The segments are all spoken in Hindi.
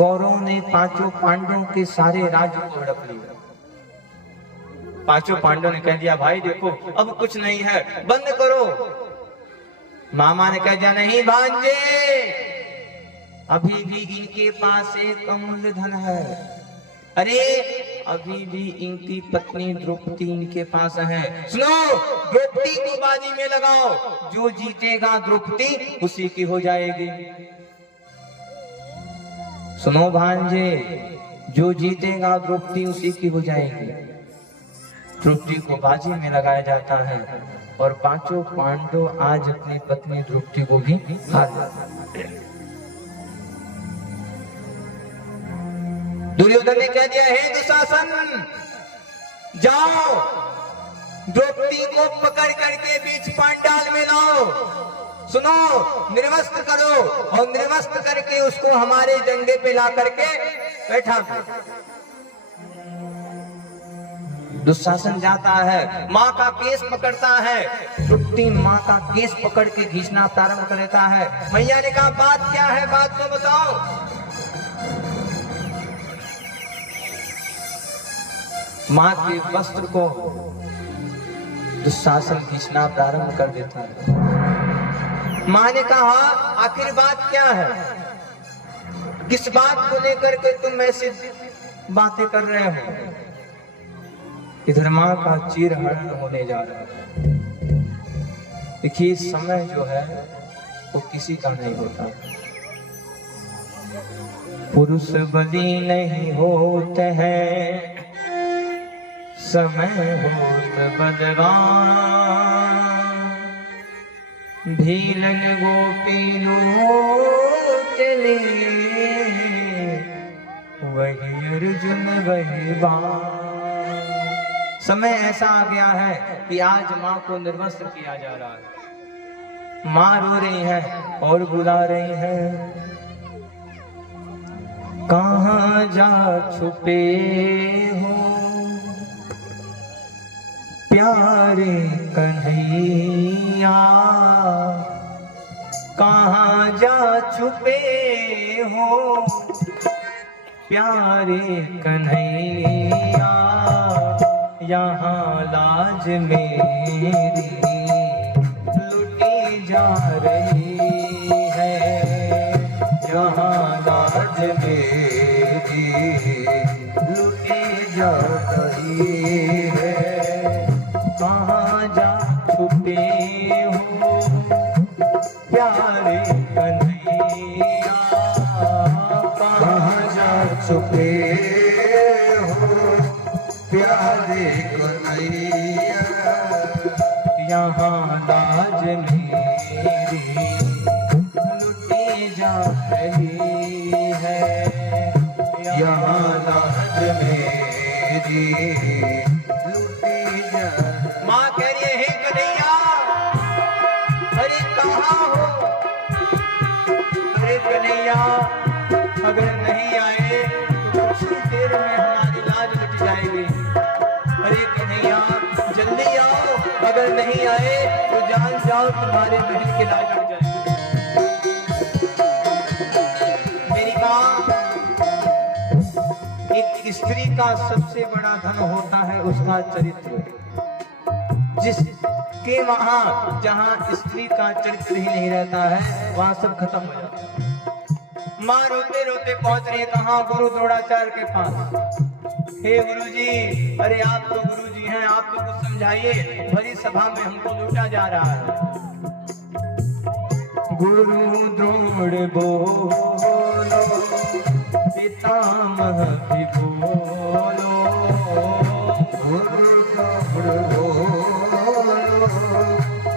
कौरवों ने पांचों पांडवों के सारे राज्य को हड़प लिया। पांचों पांडवों ने कह दिया भाई देखो अब कुछ नहीं है, बंद करो। मामा ने कह दिया नहीं भांजे, अभी भी इनके पास एक अमूल्य धन है। अरे अभी भी इनकी पत्नी द्रौपदी इनके पास है। सुनो, द्रौपदी को बाजी में लगाओ, जो जीतेगा द्रौपदी उसी की हो जाएगी। सुनो भांजे, जो जीतेगा द्रौपदी उसी की हो जाएगी। द्रौपदी को बाजी में लगाया जाता है और पांचों पांडव आज अपनी पत्नी द्रौपदी को भी हार जाते हैं। दुर्योधन ने कह दिया हे दुशासन, जाओ द्रौपदी को पकड़ करके बीच पांडाल में लाओ। सुनो, निर्वस्त्र करो और निर्वस्त्र करके उसको हमारे जंगे पे ला करके बैठा दो। दुशासन जाता है, माँ का केस पकड़ता है। द्रौपदी माँ का केस पकड़ के खींचना प्रारंभ कर देता है। मैया ने कहा बात क्या है, बात तो बताओ। माँ के वस्त्र को दुशासन खींचना प्रारंभ कर देता है। माँ ने कहा आखिर बात क्या है, किस बात को लेकर के तुम ऐसी बातें कर रहे हो। इधर माँ का चीरहरण होने जा रहा है। देखिए समय जो है वो किसी का नहीं होता। पुरुष बलि नहीं होते हैं, समय होत बलवान। भीलन गोपीनो चले, वही अर्जुन वही बाण। समय ऐसा आ गया है कि आज माँ को निर्वस्त्र किया जा रहा है। माँ रो रही है और बुला रही है, कहाँ जा छुपे हो प्यारे कन्हैया, कहाँ जा छुपे हो प्यारे कन्हैया। यहाँ लाज मेरी लुटी जा रही है, यहाँ लाज मेरी लुटी जा रही है। कहाँ जा छुपे हो प्यारे कन्हैया, कहाँ जा छुपे हो प्यारे कन्हैया। यहाँ लाज मेरी लुटी जा रही है, यहाँ लाज मेरी लुटी जा। माँ कह रही है हे कन्हैया, अरे कहाँ हो। अरे कन्हैया अगर नहीं आए तो कुछ ही देर में हमारी लाज मिट जाएगी। अरे कन्हैया जल्दी आओ, अगर नहीं आए तो जान जाओ तुम्हारे बहन की लाज मिट जाएगी। मेरी माँ, एक स्त्री का सबसे बड़ा धन होता है उसका चरित्र। जिसके वहां जहां स्त्री का चरित्र ही नहीं रहता है वहां सब खत्म हो जाता है। माँ रोते रोते पहुंच रही है कहाँ, गुरु द्रोणाचार्य के पास। हे गुरुजी, अरे आप तो गुरुजी हैं, आप तो कुछ समझाइए, भरी सभा में हमको लूटा जा रहा है। गुरु द्रोण बोलो, पितामह भी बोलो, गुरु द्रोण बोलो,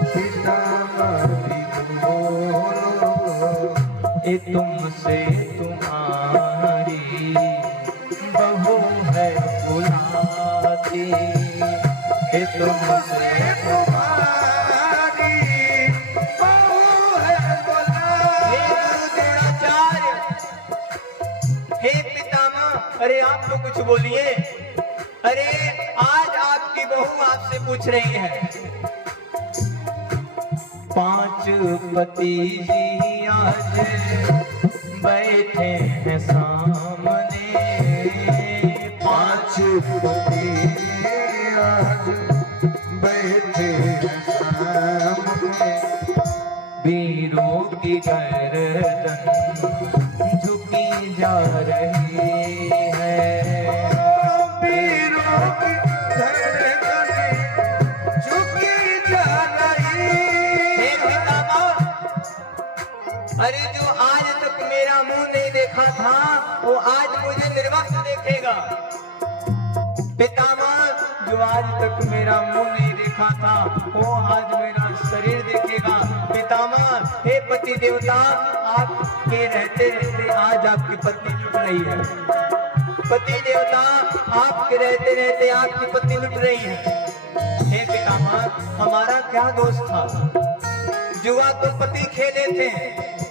पितामह भी बोलो। ये तुमसे तुम्हारी बहू है बुलाती, ये तुमसे तुम्हारी बहू है बुलाती। हे गुरु द्रोणाचार्य, हे पितामह, अरे आप तो कुछ बोलिए। अरे आज आपकी बहू आपसे पूछ रही है। 5 पति जी आज बैठे हैं सामने, पति आज बैठे सामने, वीरों की गर्दन झुकी जा रही है, वीरों की गर्दन झुकी जा रही हे पितामह, अरे जो आज तक मेरा मुंह नहीं देखा था वो आज मुझे निर्वस्त्र देखेगा। पितामह, जो आज तक मेरा मुंह नहीं देखा था वो आज मेरा शरीर देखेगा। पितामह, हे पति देवता, आपके रहते रहते आज आपकी पत्नी लुट रही है। पति देवता, आपके रहते रहते आपकी पत्नी लुट रही है। हे पितामह, हमारा क्या दोष था? जुआ तो पति खेले थे,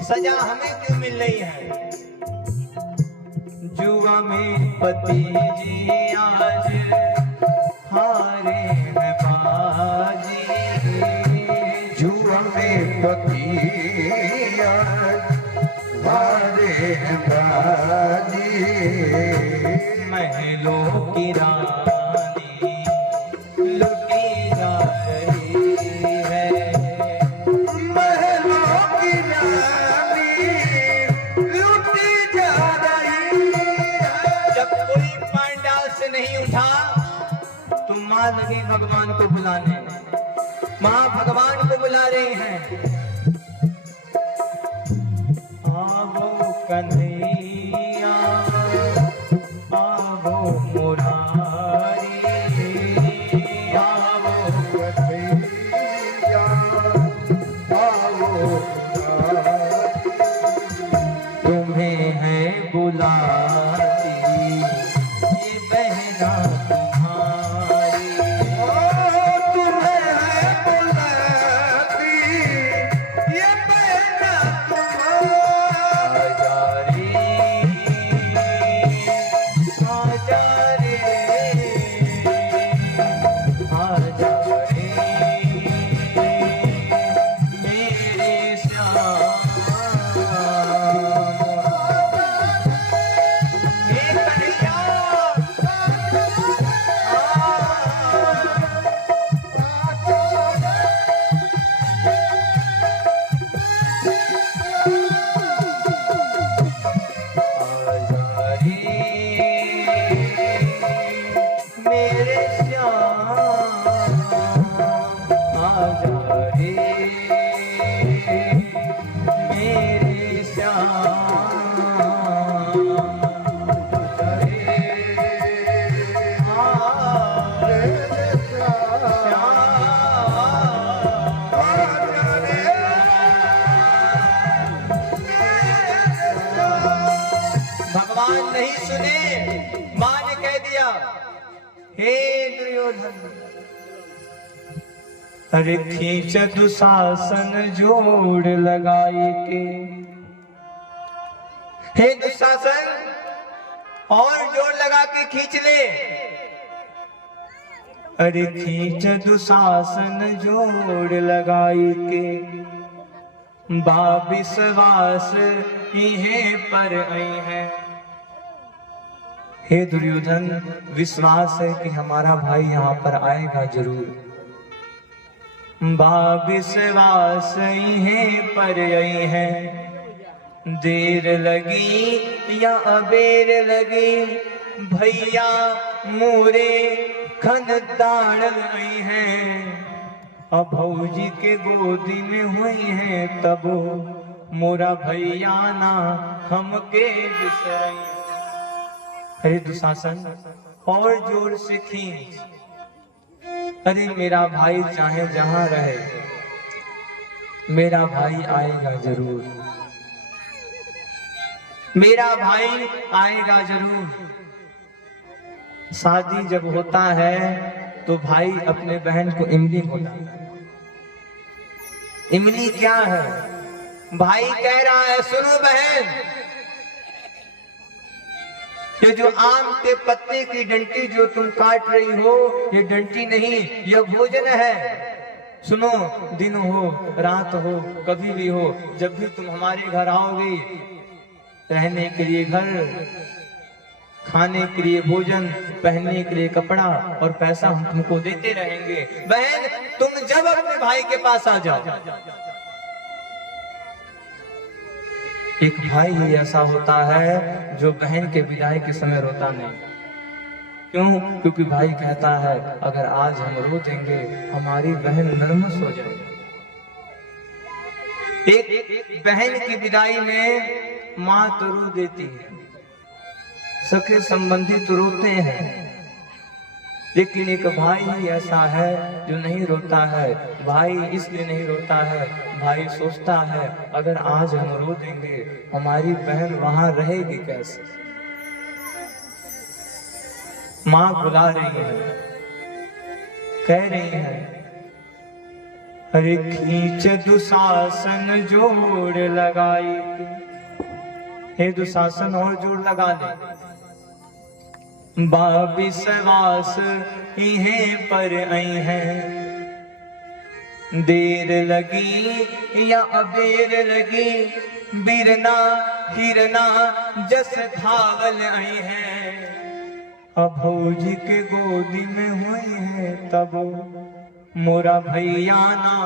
सजा हमें क्यों मिल रही है? जुआ में पति जी आज हारे हैं बाजी, जुआ में पति आज हारे हैं बाजी, महलों की रानी लुटी जा रही है, महलों की रानी लूटी जा रही है। जब कोई पांडाल से नहीं उठा तो माँ लगी भगवान को बुलाने। माँ भगवान को बुला रही हैं। आवो कन्हैया, आवो मुरारी, आवो कन्हैया, आओ तुम्हें है बुलाती ये बहना तुम्हारी, तुम्हें है बुलाती ये बहना तुम्हारी। आजा रे, आजा रे, मेरे श्याम। हे कन्हैया, आजा रे, मेरे श्याम, आजा रे, मेरे श्याम, भगवान नहीं सुने। मां ने कह दिया, हे दुर्योधन, अरे खींच दुशासन जोड़ लगाए के। हे दुशासन, और जोड़ लगा के खींच ले। अरे खींच दुशासन जोड़ लगाए के, बा विश्वास इन्हें पर आई है। हे दुर्योधन, विश्वास है कि हमारा भाई यहाँ पर आएगा जरूर। बा विश्वास इन्हें पर आई है, देर लगी या अबेर लगी, भैया मोरे खन दाड़ आई हैं। अब भौजी के गोदी में हुई हैं तब मोरा भैया ना हमके बिसरई। अरे दुशासन, और जोर से खींच। अरे मेरा भाई चाहे जहां रहे, मेरा भाई आएगा जरूर, मेरा भाई आएगा जरूर। शादी जब होता है तो भाई अपने बहन को इमली बोलाता है। इमली क्या है? भाई कह रहा है, सुनो बहन, ये जो आम के पत्ते की डंटी जो तुम काट रही हो, ये डंटी नहीं, यह भोजन है। सुनो, दिन हो रात हो कभी भी हो, जब भी तुम हमारे घर आओगे रहने के लिए घर, खाने के लिए भोजन, पहनने के लिए कपड़ा और पैसा हम तुमको देते रहेंगे। बहन तुम जब अपने भाई के पास आ जाओ। एक भाई ही ऐसा होता है जो बहन के विदाई के समय रोता नहीं। क्यों? क्योंकि भाई कहता है अगर आज हम रो देंगे हमारी बहन नर्वस हो जाएगी। एक बहन की विदाई में माँ तो रो देती है, सखे संबंधी तो रोते हैं, लेकिन एक भाई ही ऐसा है जो नहीं रोता है। भाई इसलिए नहीं रोता है, भाई सोचता है अगर आज हम रो देंगे हमारी बहन वहां रहेगी कैसे। माँ बुला रही है, कह रही है अरे खींच दुशासन जोड़ लगाई, हे दुशासन और जोड़ लगा ले। बाबिसवास इन्हें पर आई हैं, देर लगी या अबेर लगी, बिरना हिरना जस धावल आई हैं। अब भौजी के गोदी में हुई है तब मोरा भैया ना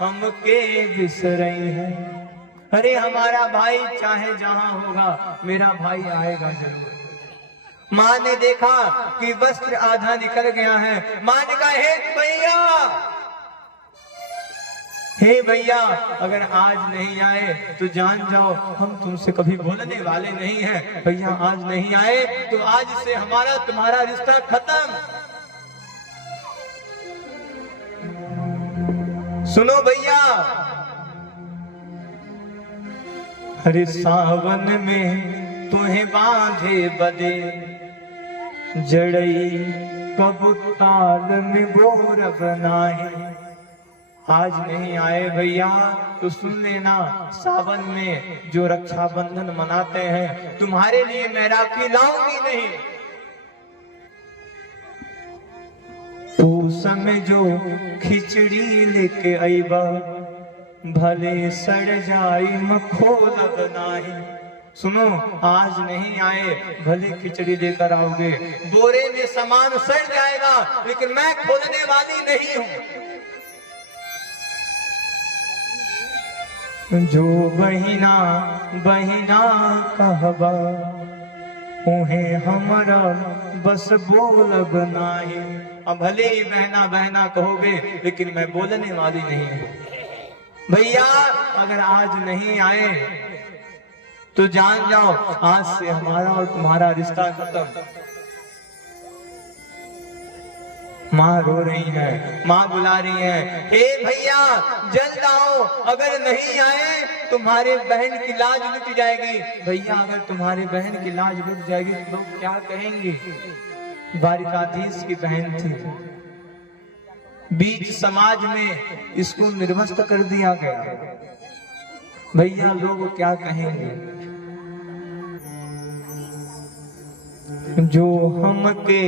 हमके बिसरई है। अरे हमारा भाई चाहे जहां होगा मेरा भाई आएगा जरूर। माँ ने देखा कि वस्त्र आधा निकल गया है। माँ ने कहा हे भैया अगर आज नहीं आए तो जान जाओ हम तुमसे कभी बोलने वाले नहीं हैं। भैया आज नहीं आए तो आज से हमारा तुम्हारा रिश्ता खत्म। सुनो भैया, अरे सावन में तुम्हें बांधे बदे, जड़ई कबूताल में बोर बनाए। आज नहीं आए भैया तो सुन लेना, सावन में जो रक्षाबंधन मनाते हैं तुम्हारे लिए मैं राखी लाऊंगी नहीं। तू समय जो खिचड़ी लेके आईबा, भले सड़ जाई मखोल बनाई। सुनो आज नहीं आए भले खिचड़ी लेकर आओगे, बोरे में सामान सड़ जाएगा लेकिन मैं खोलने वाली नहीं हूं। जो बहिना बहिना कहबा उन्हें हमारा बस बोलब नाही। अब भले ही बहना बहना कहोगे लेकिन मैं बोलने वाली नहीं हूं। भैया अगर आज नहीं आए तो जान जाओ आज से हमारा और तुम्हारा रिश्ता खत्म। माँ रो रही है, माँ बुला रही है, हे भैया जल्द आओ, अगर नहीं आए तुम्हारे बहन की लाज लुट जाएगी। भैया अगर तुम्हारी बहन की लाज लुट जाएगी तो लोग क्या कहेंगे। द्वारिकाधीश की बहन थी, बीच समाज में इसको निर्वस्त कर दिया गया। भैया लोग क्या कहेंगे। जो हमके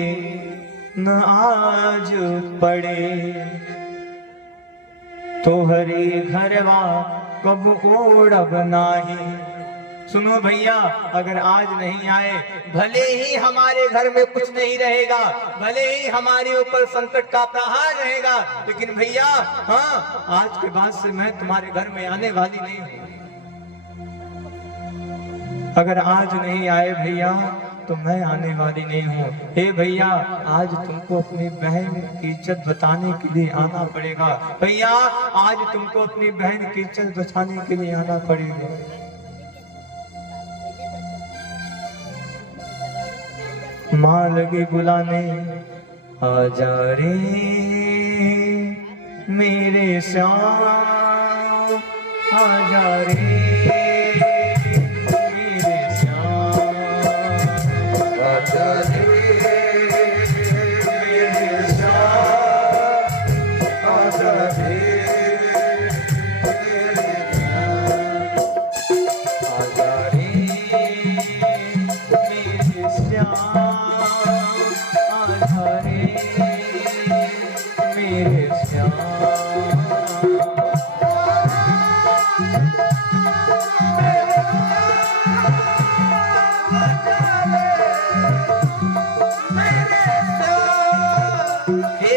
न आज पड़े तो हरे घरवा कब ओढ़ब नाही। सुनो भैया अगर आज नहीं आए भले ही हमारे घर में कुछ नहीं रहेगा, भले ही हमारे ऊपर संकट का प्रहार रहेगा, लेकिन भैया हाँ आज के बाद से मैं तुम्हारे घर में आने वाली नहीं हूं। अगर आज नहीं आए भैया तो मैं आने वाली नहीं हूँ। हे भैया आज तुमको अपनी बहन की इज्जत बताने के लिए आना पड़ेगा। भैया आज तुमको अपनी बहन की इज्जत बचाने के लिए आना पड़ेगा। माँ लगी बुलाने, आजा रे मेरे श्याम, आजा रे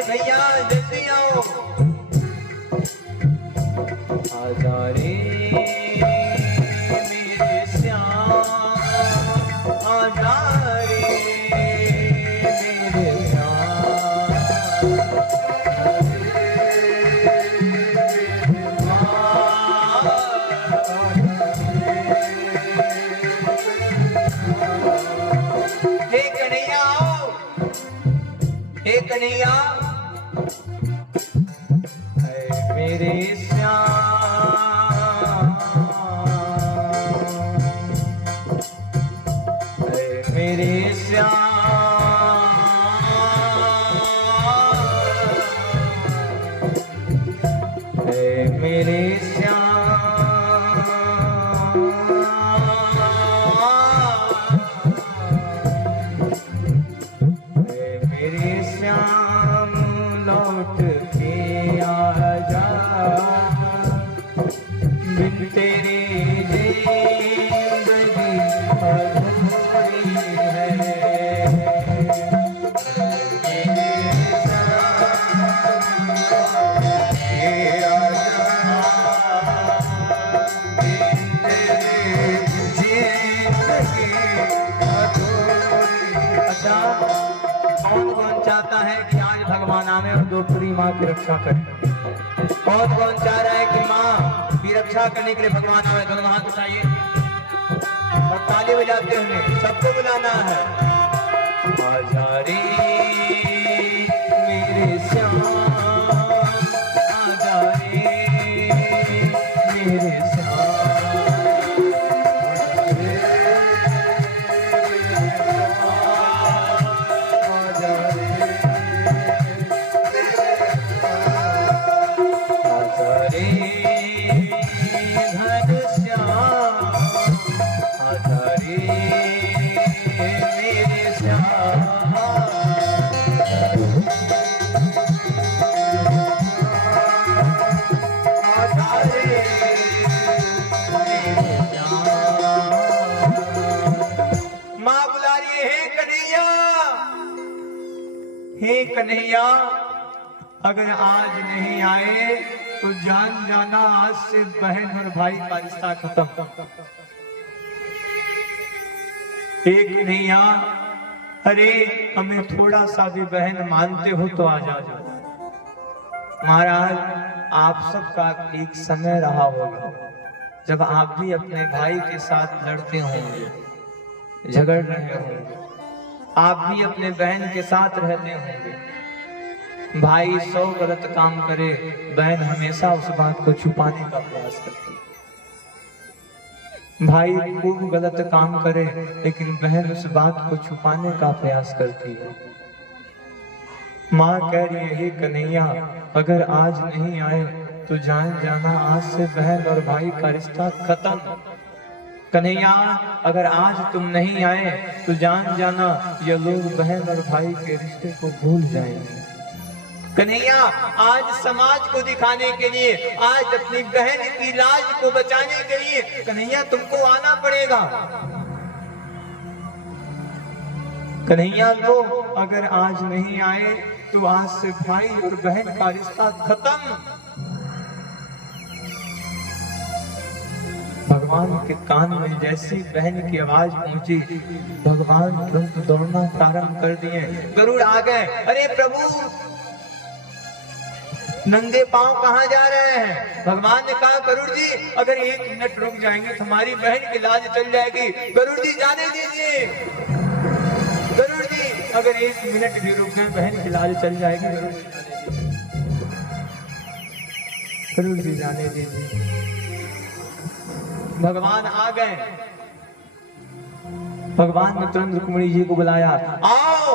कन्हैया जल्दी आओ, आजा रे मेरे श्याम, आजा रे मेरे श्याम, हे कन्हैया आओ, हे कन्हैया, मेरे श्याम, मेरे श्याम, मेरे श्याम, मेरे श्याम लौट के आजा, बिन तेरे जिंदगी अधूरी है, मेरे श्याम के आजा, बिन तेरे जिंदगी अधूरी। अच्छा, कौन कौन चाहता है कि आज भगवान आवे और द्रौपदी माँ की रक्षा करे? कौन कौन चाह रहा है कि माँ की रक्षा करने के लिए भगवान आवे? दोनों हाथ उठाइए और ताली बजाते हुए सबको बुलाना है। आजा रे मेरे श्याम, आजा रे मेरे श्याम, आजा रे घनश्याम, आजा रे मेरे श्याम, आजा रे मेरे श्याम। माँ बुला रही है, हे कन्हैया, हे कन्हैया, अगर आज नहीं आए तो जान जाना आज से बहन और भाई का रिश्ता खत्म। एक कन्हैया, अरे हमें थोड़ा सा भी बहन मानते हो तो आ जाओ। महाराज, आप सबका एक समय रहा होगा जब आप भी अपने भाई के साथ लड़ते होंगे, झगड़ रहे होंगे, आप भी अपने बहन के साथ रहते होंगे। भाई 100 गलत काम करे, बहन हमेशा उस बात को छुपाने का प्रयास करती है। भाई खूब गलत काम करे, लेकिन बहन उस बात को छुपाने का प्रयास करती है। माँ कह रही है, हे कन्हैया, अगर आज नहीं आए तो जान जाना आज से बहन और भाई का रिश्ता खत्म। कन्हैया, अगर आज तुम नहीं आए तो जान जाना ये लोग बहन और भाई के रिश्ते को भूल जाएंगे। कन्हैया, आज समाज को दिखाने के लिए, आज अपनी बहन की लाज को बचाने के लिए कन्हैया तुमको आना पड़ेगा। कन्हैया लो, अगर आज नहीं आए तो आज से भाई और बहन का रिश्ता खत्म। भगवान के कान में जैसी बहन की आवाज पहुंची, भगवान तुरंत दौड़ना प्रारंभ कर दिए। गरुड़ आ गए। अरे प्रभु, नंगे पांव कहाँ जा रहे हैं? भगवान ने कहा, गरुड़ जी अगर 1 मिनट रुक जाएंगे तो हमारी बहन की लाज चल जाएगी। गरुड़ जी जाने दीजिए, गरुड़ जी अगर 1 मिनट भी रुक गए बहन की लाज चल जाएगी। गरुड़ जी जाने दीजिए। भगवान आ गए। भगवान ने तुरंत रुक्मिणी जी को बुलाया, आओ।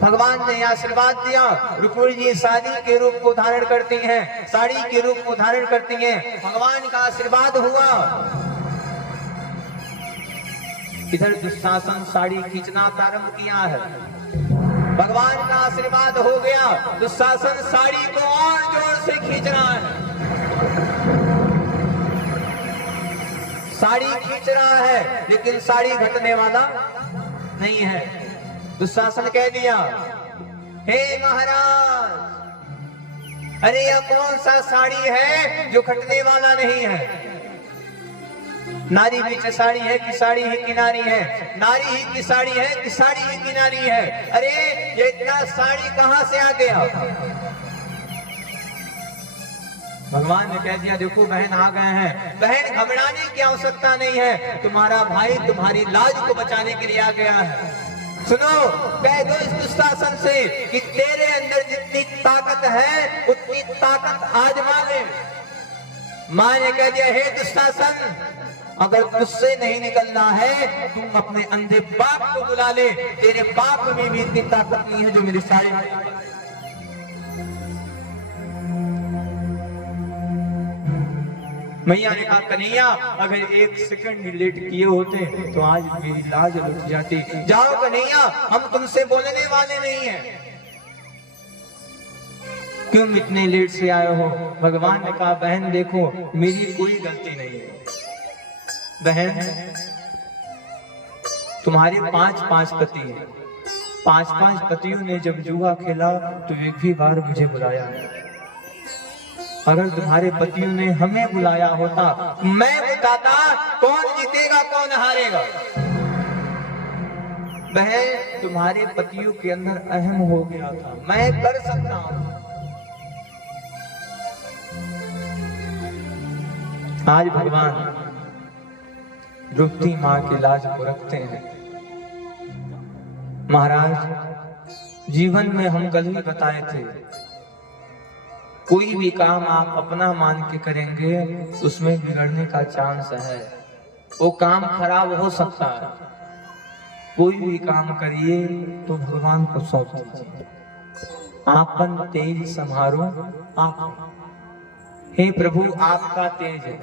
भगवान ने आशीर्वाद दिया। रुक्मिणी जी साड़ी के रूप को धारण करती हैं, साड़ी के रूप को धारण करती हैं। भगवान का आशीर्वाद हुआ। इधर दुशासन साड़ी खींचना प्रारंभ किया है। भगवान का आशीर्वाद हो गया, दुशासन साड़ी को और जोर से खींच रहा है। साड़ी खींच रहा है लेकिन साड़ी घटने वाला नहीं है। दुशासन कह दिया, हे महाराज, अरे यह कौन सा साड़ी है जो खटने वाला नहीं है? नारी बीच साड़ी है कि साड़ी ही किनारी है? नारी ही की साड़ी है कि साड़ी ही किनारी है? अरे ये इतना साड़ी कहां से आ गया? भगवान ने कह दिया, देखो बहन आ गए हैं। बहन घबराने की आवश्यकता नहीं है, तुम्हारा भाई तुम्हारी लाज को बचाने के लिए आ गया है। सुनो, कह दो इस दुष्टासन से कि तेरे अंदर जितनी ताकत है उतनी ताकत आजमा ले। मां ने कह दिया, हे दुष्टासन, अगर तुझसे नहीं निकलना है तुम अपने अंधे बाप को बुला ले, तेरे बाप में भी इतनी ताकत नहीं है जो मेरी साड़ी में। मैया ने कहा, कन्हैया अगर 1 सेकंड लेट किए होते तो आज मेरी लाज लुट जाती। जाओ कन्हैया, हम तुमसे बोलने वाले नहीं हैं। क्यों इतने लेट से आए हो? भगवान ने कहा, बहन देखो मेरी कोई गलती नहीं है। बहन तुम्हारे 5 पति हैं। 5 पतियों ने जब जुआ खेला तो एक भी बार मुझे बुलाया नहीं। अगर तुम्हारे पतियों ने हमें बुलाया होता, मैं बताता कौन जीतेगा कौन हारेगा। बहन तुम्हारे पतियों के अंदर अहम हो गया था, मैं कर सकता हूं। आज भगवान द्रौपदी मां की लाज को रखते हैं। महाराज जीवन में हम कल ही बताए थे, कोई भी काम आप अपना मान के करेंगे उसमें बिगड़ने का चांस है, वो काम खराब हो सकता है। कोई भी काम करिए तो भगवान को सौंप दीजिए। आपन तेज समारो आप। हे प्रभु आपका तेज है,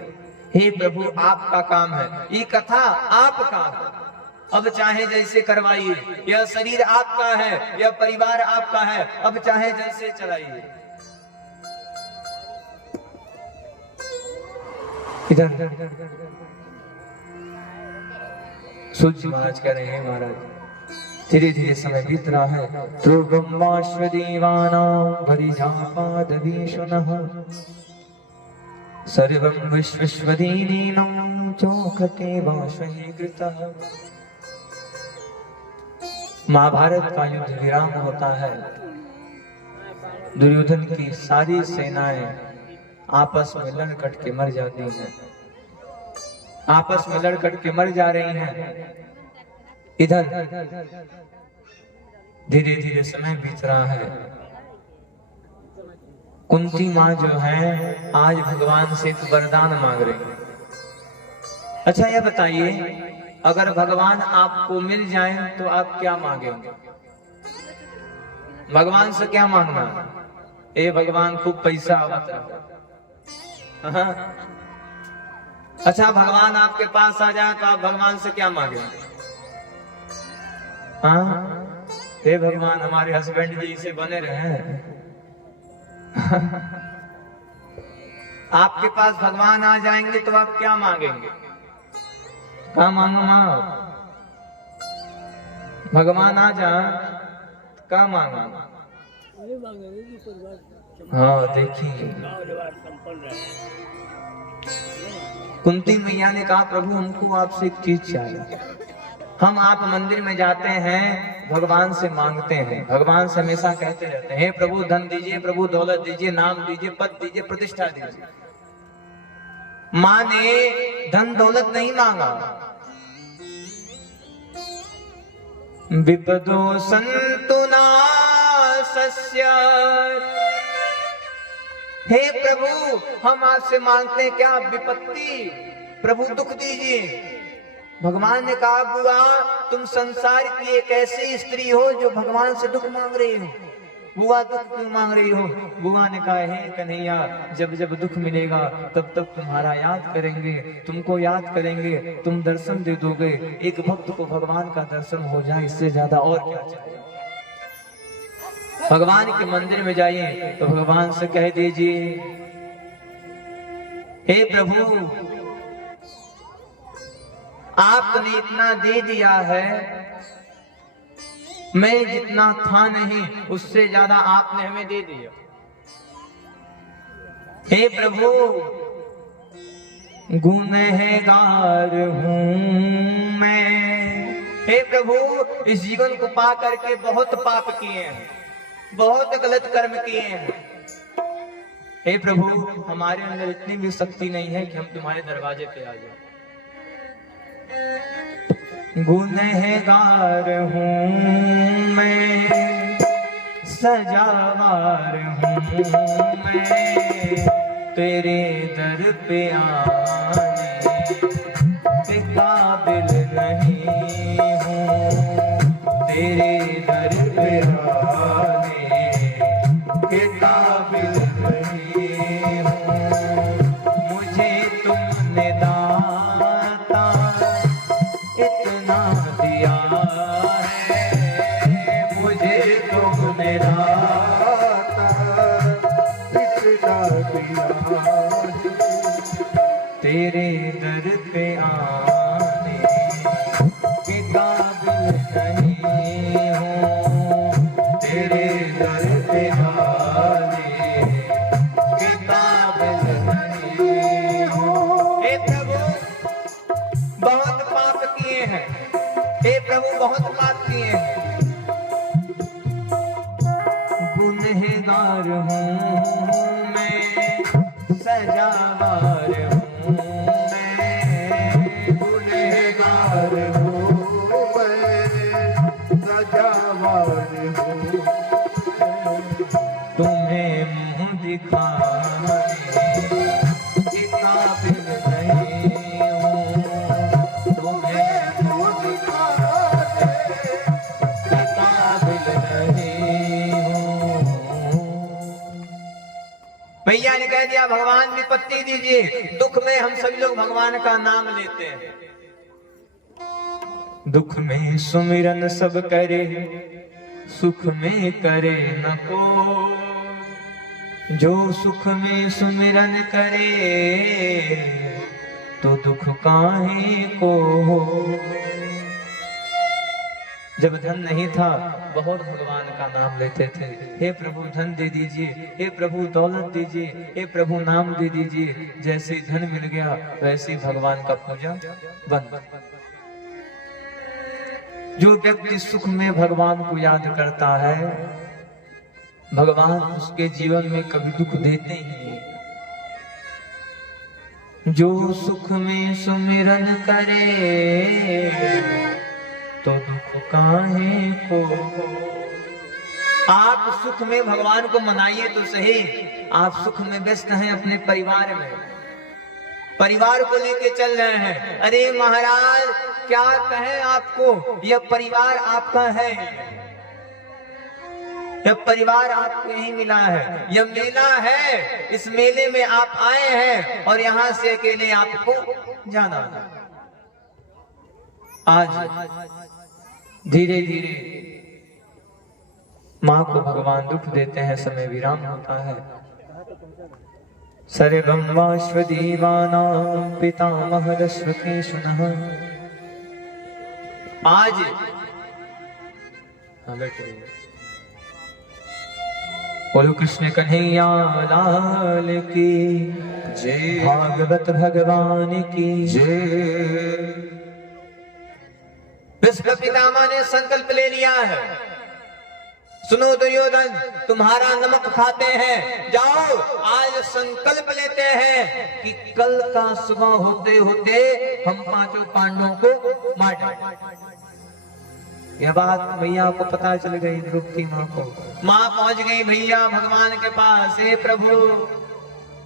हे प्रभु आपका काम है, ये कथा आपका है। अब चाहे जैसे करवाइए, यह शरीर आपका है, यह परिवार आपका है, अब चाहे जैसे चलाइए। इधर सूर्य महाराज कह रहे हैं, महाराज धीरे धीरे समय बीत रहा है। ध्रुवमाश्वदेवानां भरिजापादवीशुनः सर्वं विश्वस्वदीनीनं चोखते वाशहीकृतः। महाभारत का युद्ध विराम होता है। दुर्योधन की सारी सेनाएं आपस में लड़ कट के मर जाती हैं, आपस में लड़ कट के मर जा रही हैं। इधर धीरे धीरे समय बीत रहा है। कुंती माँ जो है आज भगवान से एक वरदान मांग रही है। अच्छा यह बताइए, अगर भगवान आपको मिल जाए तो आप क्या मांगेंगे? भगवान से क्या मांगना? ए भगवान खूब पैसा आवत रहा। अच्छा भगवान आपके पास आ जाए तो आप भगवान से क्या मांगेंगे? हाँ, हे भगवान हमारे हस्बैंड जी से बने रहे। आपके पास भगवान आ जाएंगे तो आप क्या मांगेंगे? क्या मांगो मां? भगवान आ जा, क्या मांगो? हाँ देखिए, कुंती मैया ने कहा, प्रभु हमको आपसे एक चीज चाहिए। हम आप मंदिर में जाते हैं, भगवान से मांगते हैं, भगवान से हमेशा कहते रहते हैं, हे प्रभु धन दीजिए, प्रभु दौलत दीजिए, नाम दीजिए, पद दीजिए, प्रतिष्ठा दीजिए। माँ ने धन दौलत नहीं मांगा। विपदो संतु नासस्य, हे प्रभु हम आपसे मांगते हैं क्या विपत्ति, प्रभु दुख दीजिए। भगवान ने कहा, बुआ तुम संसार की एक ऐसी स्त्री हो जो भगवान से दुख मांग रही हो। बुआ दुख क्यों मांग रही हो? बुआ ने कहा, हे कन्हैया जब जब दुख मिलेगा तब तब तुम्हारा याद करेंगे, तुमको याद करेंगे, तुम दर्शन दे दोगे। एक भक्त को भगवान का दर्शन हो जाए, इससे ज्यादा और क्या चाहिए? भगवान के मंदिर में जाइए तो भगवान से कह दीजिए, हे प्रभु आपने इतना दे दिया है, मैं जितना था नहीं उससे ज्यादा आपने हमें दे दिया। हे प्रभु, गुनहगार हूं मैं। हे प्रभु, इस जीवन को पा करके बहुत पाप किए हैं, बहुत गलत कर्म किए हैं। हे प्रभु, हमारे अंदर इतनी भी शक्ति नहीं है कि हम तुम्हारे दरवाजे पे आ जाएं। गुनहगार हूं मैं, सजावार हूं मैं, तेरे दर पे आने के काबिल नहीं हूँ, तेरे दर पे आने के काबिल नहीं हूँ। मुझे तुमने दाता इतना दिया है, मुझे तुमने दाता इतना दिया है, तेरे दर पे आने के काबिल नहीं हूँ, तेरे दर पे आने के काबिल नहीं हूँ। हे प्रभु, बहुत पाप किए हैं। हे प्रभु, बहुत पाप किए हैं। गुनहगार हूँ मैं, सजावार हूँ मैं, गुनहगार हूँ मैं, सजावार हूँ। तुम्हें मुँह दिखाने के काबिल नहीं हूँ, तुम्हें मुँह दिखाने के काबिल नहीं हूँ। भैया ने कह दिया भगवान विपत्ति दीजिए। दुख में हम सभी लोग भगवान का नाम लेते हैं। दुख में सुमिरन सब करे, सुख में करे न को। जो सुख में सुमिरन करे, तो दुख काहे को हो। जब धन नहीं था, बहुत भगवान का नाम लेते थे। हे प्रभु धन दे दीजिए, हे प्रभु दौलत दीजिए, हे प्रभु नाम दे दीजिए। जैसे ही धन मिल गया, वैसे ही भगवान का पूजा बंद। जो व्यक्ति सुख में भगवान को याद करता है, भगवान उसके जीवन में कभी दुख देते ही नहीं। जो सुख में सुमिरन करे, तो दुख काहे को। आप सुख में भगवान को मनाइए तो सही। आप सुख में व्यस्त हैं अपने परिवार में, परिवार को लेके चल रहे हैं। अरे महाराज, क्या कहें आपको, यह परिवार आपका है, यह परिवार आपको यही मिला है। यह मेला है, इस मेले में आप आए हैं और यहाँ से अकेले आपको जाना है। आज धीरे धीरे माँ को भगवान दुख देते हैं, समय विराम होता है। सर्वं वाश्वदेवानां पितामहदश्वकेशुनः। आज बोलो कृष्ण कन्हैया लाल की जय, भागवत भगवान की जय। भीष्म पितामह ने संकल्प ले लिया है, सुनो दुर्योधन, तुम्हारा नमक खाते हैं, जाओ आज संकल्प लेते हैं कि कल का सुबह होते होते हम पांचों पांडवों को मार डालेंगे। यह बात भैया को पता चल गई, द्रौपदी माँ को। माँ पहुंच गई भैया भगवान के पास। हे प्रभु,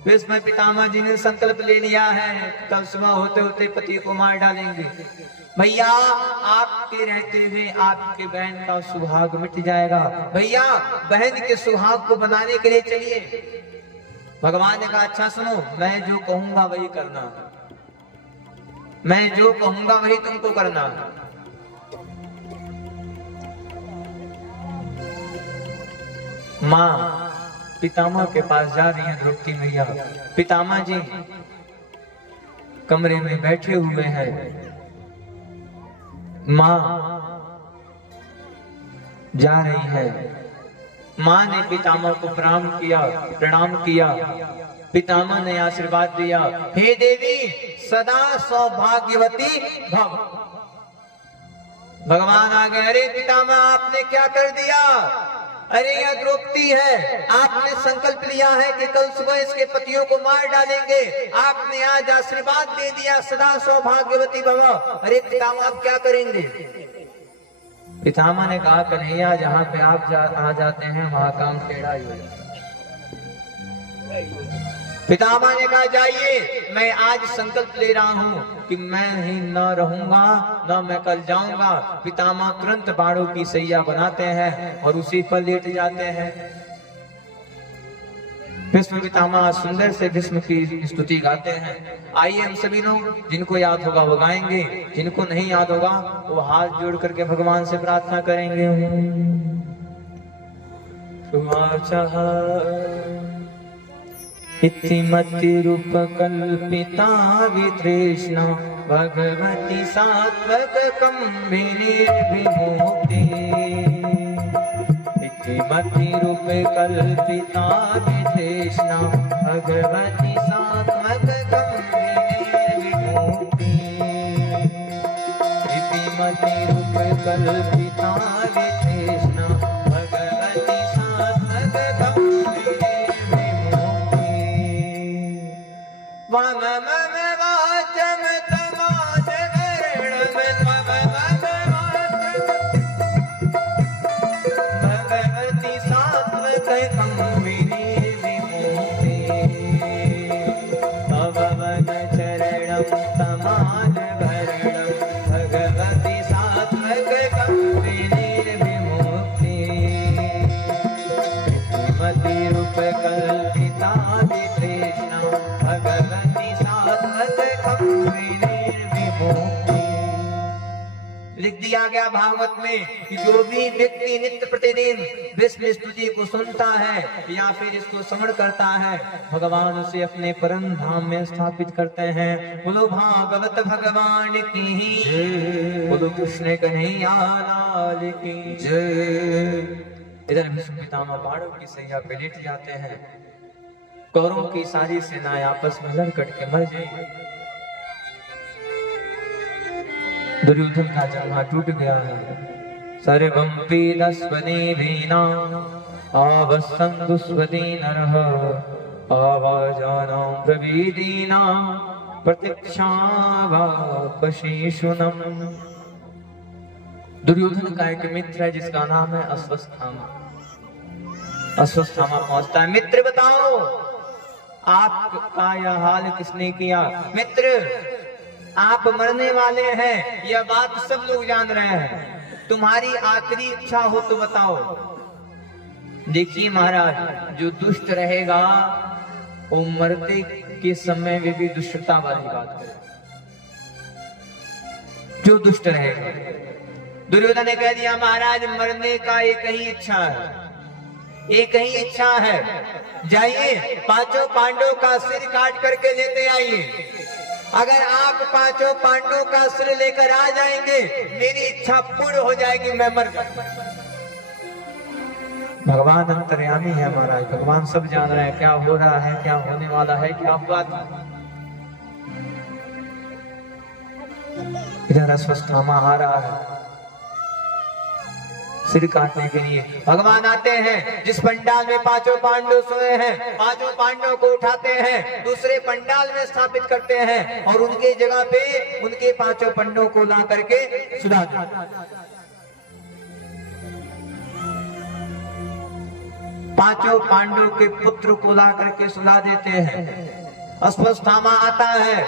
भीष्म पितामह जी ने संकल्प ले लिया है, कल सुबह होते होते पति को मार डालेंगे। भैया आपके रहते हुए आपके बहन का सुहाग मिट जाएगा। भैया बहन के सुहाग को बनाने के लिए चलिए। भगवान ने कहा अच्छा सुनो, मैं जो कहूंगा वही करना, मैं जो कहूंगा वही तुमको करना। माँ पितामह के पास जा रही है द्रौपदी मैया। पितामह जी कमरे में बैठे हुए हैं। माँ जा रही है। माँ ने पितामह को प्रणाम किया। पितामह ने आशीर्वाद दिया, हे देवी सदा सौभाग्यवती भव। भगवान आ गए, अरे पितामह आपने क्या कर दिया? अरे यह द्रौपदी है, आपने संकल्प लिया है कि कल सुबह इसके पतियों को मार डालेंगे, आपने आज आशीर्वाद दे दिया सदा सौभाग्यवती भव। अरे पितामह आप क्या करेंगे? पितामह ने कहा, कन्हैया जहाँ पे आप आ जाते हैं वहां काम टेढ़ा ही हो जाता है। पितामह ने कहा, जाइए, मैं आज संकल्प ले रहा हूँ कि मैं ही न रहूंगा न मैं कल जाऊंगा। पितामह तुरंत बाणों की सैया बनाते हैं और उसी पर लेट जाते हैं। भीष्म पितामह सुंदर से भीष्म की स्तुति गाते हैं। आइए हम सभी लोग, जिनको याद होगा वो गाएंगे, जिनको नहीं याद होगा वो हाथ जोड़ करके भगवान से प्रार्थना करेंगे। इतिमति रूप कल्पिता वितृष्णा भगवती सात्वक कम्बिनी विमुक्ति। इतिमति रूप कल्पिता वितृष्णा भगवती सात्वक कम्बिनी विमुक्ति। इतिमति रूप कल्पिता वितृष्णा भगवती सात्वक कम्बिनी वाचम तमाज भगवती सात्वक कम्बिनी विमुक्ति। भगवत चरणम तमाज भगवती सात्वक कम्बिनी विमुक्ति। मति रूप कल्पिता वितृष्णा भगवती सात्वक कम्बिनी विमुक्ति। लिख दिया गया भागवत में कि जो भी व्यक्ति नित्य प्रतिदिन विष्णु स्तुति को सुनता है या फिर इसको स्मरण करता है, भगवान उसे अपने परम धाम में स्थापित करते हैं। बोलो भागवत भगवान की जय, बोलो कृष्ण कन्हैया लाल की जय। इधर भीष्म पितामह बाणों की सैया पे लेट जाते हैं। कौरवों की सारी सेनाएं आपस में लड़ कट के मर जाएगी। दुर्योधन का जंघा टूट गया है। सर्वं पीलस्वने वीणा आवसंदुस्वने नरः आवाजानां प्रवीदीना प्रतीक्षावापशेषुनम्। दुर्योधन का एक मित्र है जिसका नाम है अश्वत्थामा। अश्वत्थामा पहुंचता है, मित्र बताओ आपका यह हाल किसने किया? मित्र आप मरने वाले हैं, यह बात सब लोग जान रहे हैं, तुम्हारी आखिरी इच्छा हो तो बताओ। देखिए महाराज, जो दुष्ट रहेगा वो मरते के समय में भी दुष्टता वाली बात करे। जो दुष्ट रहेगा, दुर्योधन ने कह दिया महाराज मरने का एक ही इच्छा है, एक ही इच्छा है, जाइए पांचों पांडवों का सिर काट करके लेते आइए। अगर आप पांचों पांडवों का सिर लेकर आ जाएंगे मेरी इच्छा पूर्ण हो जाएगी, मैं मर जाऊंगा। भगवान अंतर्यामी है महाराज, भगवान सब जान रहे हैं क्या हो रहा है, क्या होने वाला है, क्या हुआ था। इधर अश्वत्थामा आ रहा है सिर काटने के लिए। भगवान आते हैं, जिस पंडाल में पांचों पांडव सोए हैं, पांचों पांडवों को उठाते हैं, दूसरे पंडाल में स्थापित करते हैं और उनके जगह पे उनके पांचों पांडवों को ला करके सुला देते हैं। पांचों पांडवों के पुत्र को ला करके सुला देते हैं। अश्वत्थामा आता है,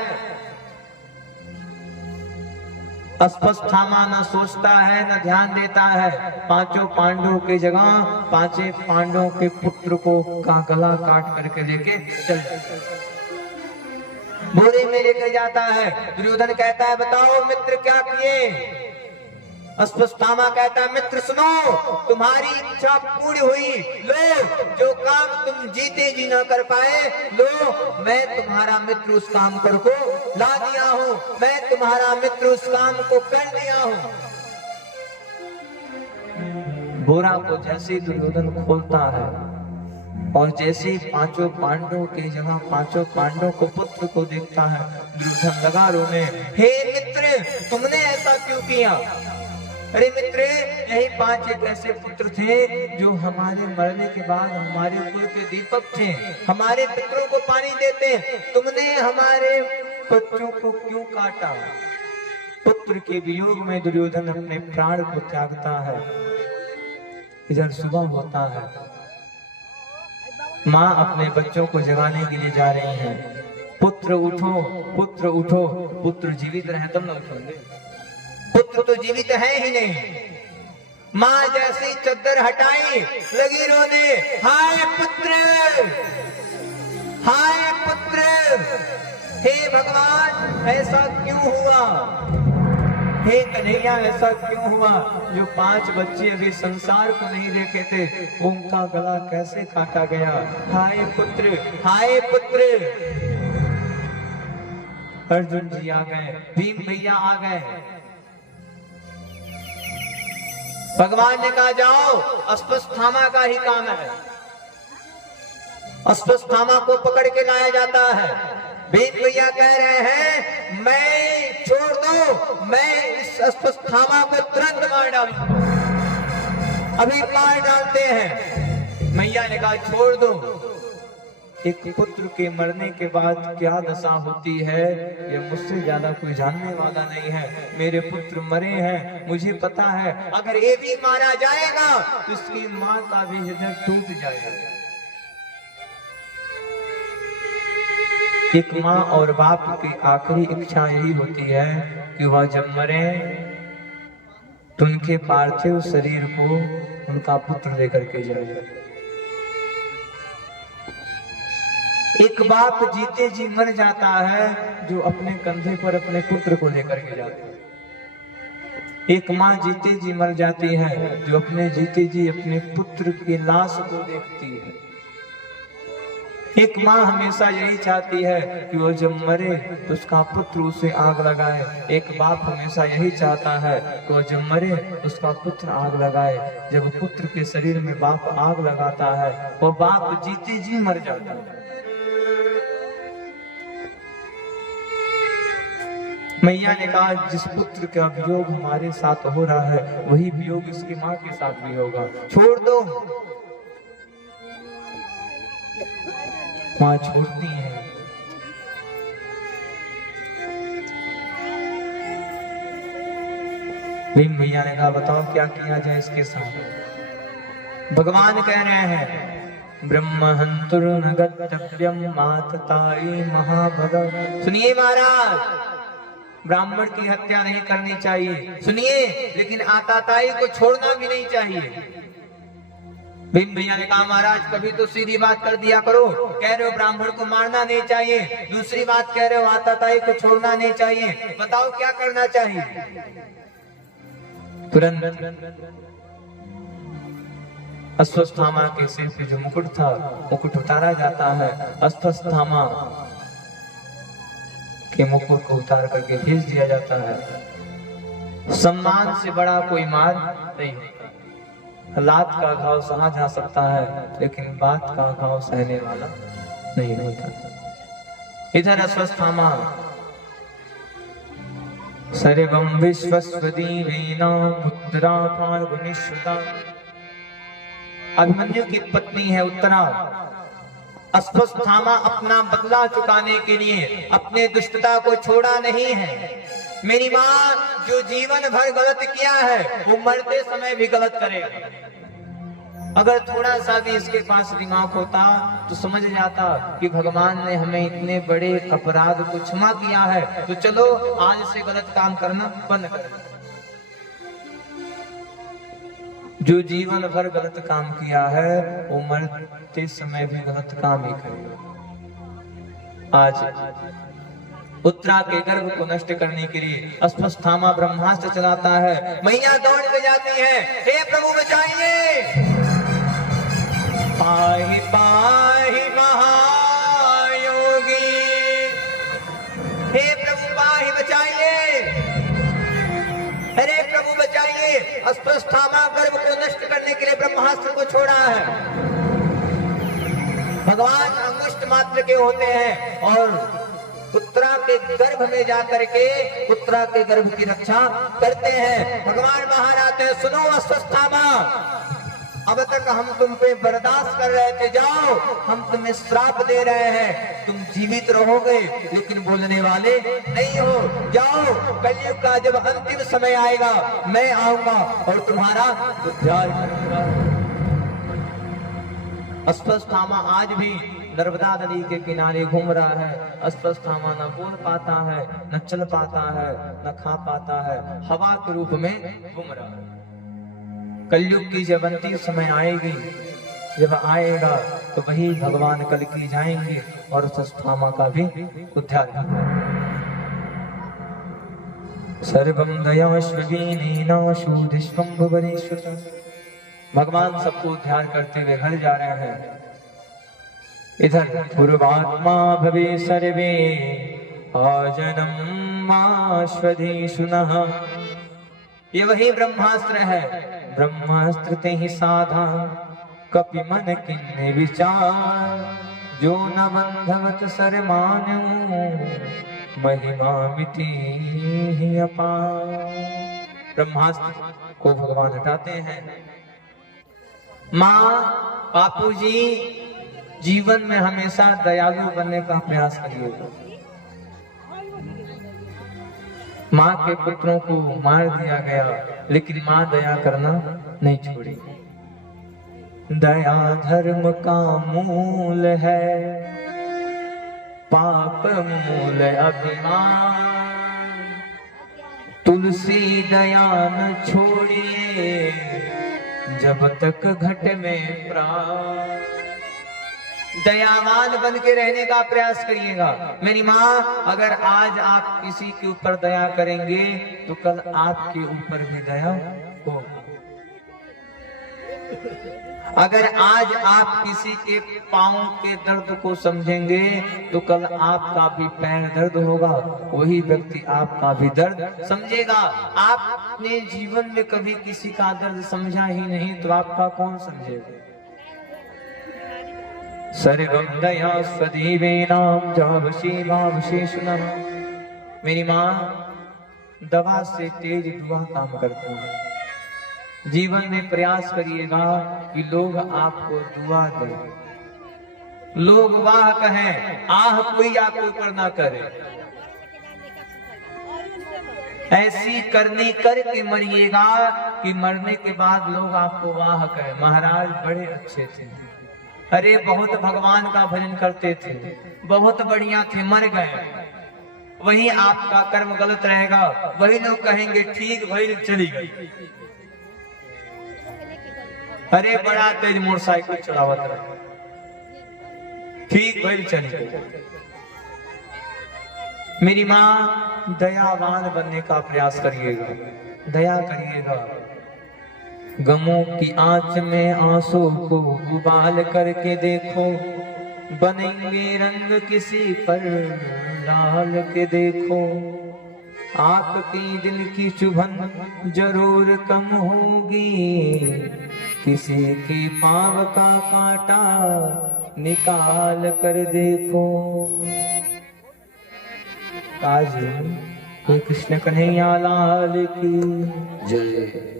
अश्वत्थामा न सोचता है न ध्यान देता है, पांचों पांडवों की जगह पांचों पांडवों के पुत्र को का गला काट करके लेके चल जाता है, बोरे में लेके जाता है। दुर्योधन कहता है बताओ मित्र क्या किए? अश्वत्थामा कहता है मित्र सुनो, तुम्हारी इच्छा पूरी हुई, लो जो काम तुम जीते जी न कर पाए, लो मैं तुम्हारा मित्र उस काम कर को ला दिया हूं, मैं तुम्हारा मित्र उस काम को कर दिया हूं। बोरा को जैसे दुर्योधन खोलता है और जैसे ही पांचों पांडवों की जगह पांचों पांडवों को पुत्र को देखता है, दुर्योधन लगा रोने, हे मित्र तुमने ऐसा क्यों किया? अरे मित्र, यही 5 एक ऐसे पुत्र थे जो हमारे मरने के बाद हमारे कुल के दीपक थे, हमारे पितरों को पानी देते, तुमने हमारे बच्चों को क्यों काटा? पुत्र के वियोग में दुर्योधन अपने प्राण को त्यागता है। इधर सुबह होता है, माँ अपने बच्चों को जगाने के लिए जा रही हैं। पुत्र उठो, पुत्र उठो। पुत्र जीवित रहे तब न उठोगे, पुत्र तो जीवित है ही नहीं। माँ जैसी चद्दर हटाई लगी रोने, हाय पुत्र, हाय पुत्र, हे भगवान ऐसा क्यों हुआ? हे कन्हैया ऐसा क्यों हुआ? जो 5 बच्चे अभी संसार को नहीं देखे थे, उनका गला कैसे काटा गया? हाय पुत्र, हाय पुत्र। अर्जुन जी आ गए, भीम भैया आ गए। भगवान ने कहा जाओ, अश्वत्थामा का ही काम है। अश्वत्थामा को पकड़ के लाया जाता है। भीम भैया कह रहे हैं मैं छोड़ दो, मैं इस अश्वत्थामा को तुरंत मार डालूंगा। अभी मार डालते हैं। मैया ने कहा छोड़ दो। एक पुत्र के मरने के बाद क्या दशा होती है, ये मुझसे ज्यादा कोई जानने वाला नहीं है। मेरे पुत्र मरे हैं, मुझे पता है। अगर ये भी मारा जाएगा तो इसकी माँ का भी हृदय टूट जाएगा। एक माँ और बाप की आखिरी इच्छा यही होती है कि वह जब मरे तो उनके पार्थिव शरीर को उनका पुत्र लेकर के जाए। एक बाप जीते जी मर जाता है जो अपने कंधे पर अपने पुत्र को लेकर के जाता है। एक माँ जीते जी मर जाती है जो अपने जीते जी अपने पुत्र की लाश को देखती है। एक माँ हमेशा यही चाहती है कि वो जब मरे तो उसका पुत्र उसे आग लगाए। एक बाप हमेशा यही चाहता है कि वो जब मरे उसका पुत्र आग लगाए। जब पुत्र के शरीर में बाप आग लगाता है, वो बाप जीते जी मर जाता है। मैया ने कहा जिस पुत्र का वियोग हमारे साथ हो रहा है वही वियोग इसकी माँ के साथ भी होगा, छोड़ दो। माँ छोड़ती है। भीम भैया ने कहा बताओ क्या किया जाए इसके साथ। भगवान कह रहे हैं ब्रह्महंतुर्न गतव्यम मातताई महाभग। सुनिए महाराज, ब्राह्मण की हत्या नहीं करनी चाहिए, सुनिए, लेकिन आताताई को छोड़ना भी नहीं चाहिए। भीम भैया ने कहा महाराज कभी तो सीधी बात कर दिया करो। कह रहे हो ब्राह्मण को मारना नहीं चाहिए, दूसरी बात कह रहे हो आताताई को छोड़ना नहीं चाहिए, बताओ क्या करना चाहिए। तुरंत अश्वत्थामा के सिर पे जो मुकुट था, मुकुट उतारा जाता है। अश्वत्थामा के मुकुट को उतार करके भेज दिया जाता है। सम्मान से बड़ा कोई मार नहीं होता। लात का घाव सहा जा सकता है लेकिन बात का घाव सहने वाला नहीं होता। इधर अश्वत्थामा सर्वं विश्वस्वदीवेना मुद्रा फाल्गुनीश्रुता। अभिमन्यु की पत्नी है उत्तरा। अश्वत्थामा अपना बदला चुकाने के लिए अपने दुष्टता को छोड़ा नहीं है। मेरी माँ जो जीवन भर गलत किया है वो मरते समय भी गलत करेगा। अगर थोड़ा सा भी इसके पास दिमाग होता तो समझ जाता कि भगवान ने हमें इतने बड़े अपराध को क्षमा किया है, तो चलो आज से गलत काम करना बंद कर। जो जीवन भर गलत काम किया है वो मरते समय भी गलत काम ही करेगा। आज उत्तरा के गर्भ को नष्ट करने के लिए अश्वत्थामा ब्रह्मास्त्र चलाता है। मैया दौड़ के जाती है, हे प्रभु बचाइए, पाहि पाहि महायोगी, हे प्रभु पाहि बचाइए, अरे प्रभु बचाइए। अश्वत्थामा गर्भ को नष्ट करने ब्रह्मास्त्र को छोड़ा है। भगवान अंगुष्ठ मात्र के होते हैं और पुत्रा के गर्भ में जाकर के पुत्रा के गर्भ की रक्षा करते हैं। भगवान बाहर आते हैं, सुनो अश्वत्थामा, अब तक हम तुम पे बर्दाश्त कर रहे थे, जाओ हम तुम्हें श्राप दे रहे हैं, तुम जीवित रहोगे लेकिन बोलने वाले नहीं हो, जाओ कलयुग का जब अंतिम समय आएगा मैं आऊंगा और तुम्हारा उद्धार करूंगा। अश्वत्थामा आज भी नर्मदा नदी के किनारे घूम रहा है। अश्वत्थामा न बोल पाता है, न चल पाता है, न खा पाता है, हवा के रूप में घूम रहा है। कलयुग की जब अंतिम समय आएगी, जब आएगा तो वही भगवान कल्कि जाएंगे और अश्वत्थामा का भी उद्धार करेंगे। सर्वं दयाश्ववीनेनाशुदिष्वं भुवनेश्वरम्। भगवान सबको उद्धार करते हुए घर जा रहे हैं। इधर पूर्वात्मा भवे सर्वे आजनम आश्वधीषु नः। ये वही ब्रह्मास्त्र है, ब्रह्मास्त्र ते ही साधा कपि मन किन्ने विचार, जो न बंधवत सरमानु महिमा मिति ही अपार। ब्रह्मास्त्र को भगवान हटाते हैं। माँ बापूजी जीवन में हमेशा दयालु बनने का प्रयास करिएगा। माँ के पुत्रों को मार दिया गया लेकिन माँ दया करना नहीं छोड़ी। दया धर्म का मूल है, पाप मूल अभिमान, तुलसी दया न छोड़िए जब तक घट में प्राण। दयावान बन के रहने का प्रयास करिएगा। मेरी माँ, अगर आज आप किसी के ऊपर दया करेंगे तो कल आपके ऊपर भी दया हो। अगर आज आप किसी के पाँव के दर्द को समझेंगे तो कल आपका भी पैर दर्द होगा, वही व्यक्ति आपका भी दर्द समझेगा। आपने जीवन में कभी किसी का दर्द समझा ही नहीं तो आपका कौन समझेगा। सर्वं दया स्वदीवेनां जावशी भावशेषु नः। मेरी माँ, दवा से तेज दुआ काम करता है। जीवन में प्रयास करिएगा कि लोग आपको दुआ दें, लोग वाह कहें, आह कोई आपके ऊपर ना करे। ऐसी करनी करके मरिएगा कि मरने के बाद लोग आपको वाह कहें, महाराज बड़े अच्छे थे, अरे बहुत भगवान का भजन करते थे, बहुत बढ़िया थे, मर गए। वही आपका कर्म गलत रहेगा, वही लोग कहेंगे ठीक वही चली गई, अरे बड़ा तेज मोटरसाइकिल चलावत रहे, ठीक वही चली गई। मेरी माँ, दयावान बनने का प्रयास करिएगा, दया करिएगा। गमों की आंच में आंसू को उबाल करके देखो, बनेंगे रंग किसी पर डाल के देखो। आपकी दिल की चुभन जरूर कम होगी, किसी के पांव का कांटा निकाल कर देखो। काजी श्री कृष्ण कन्हैया लाल की जय।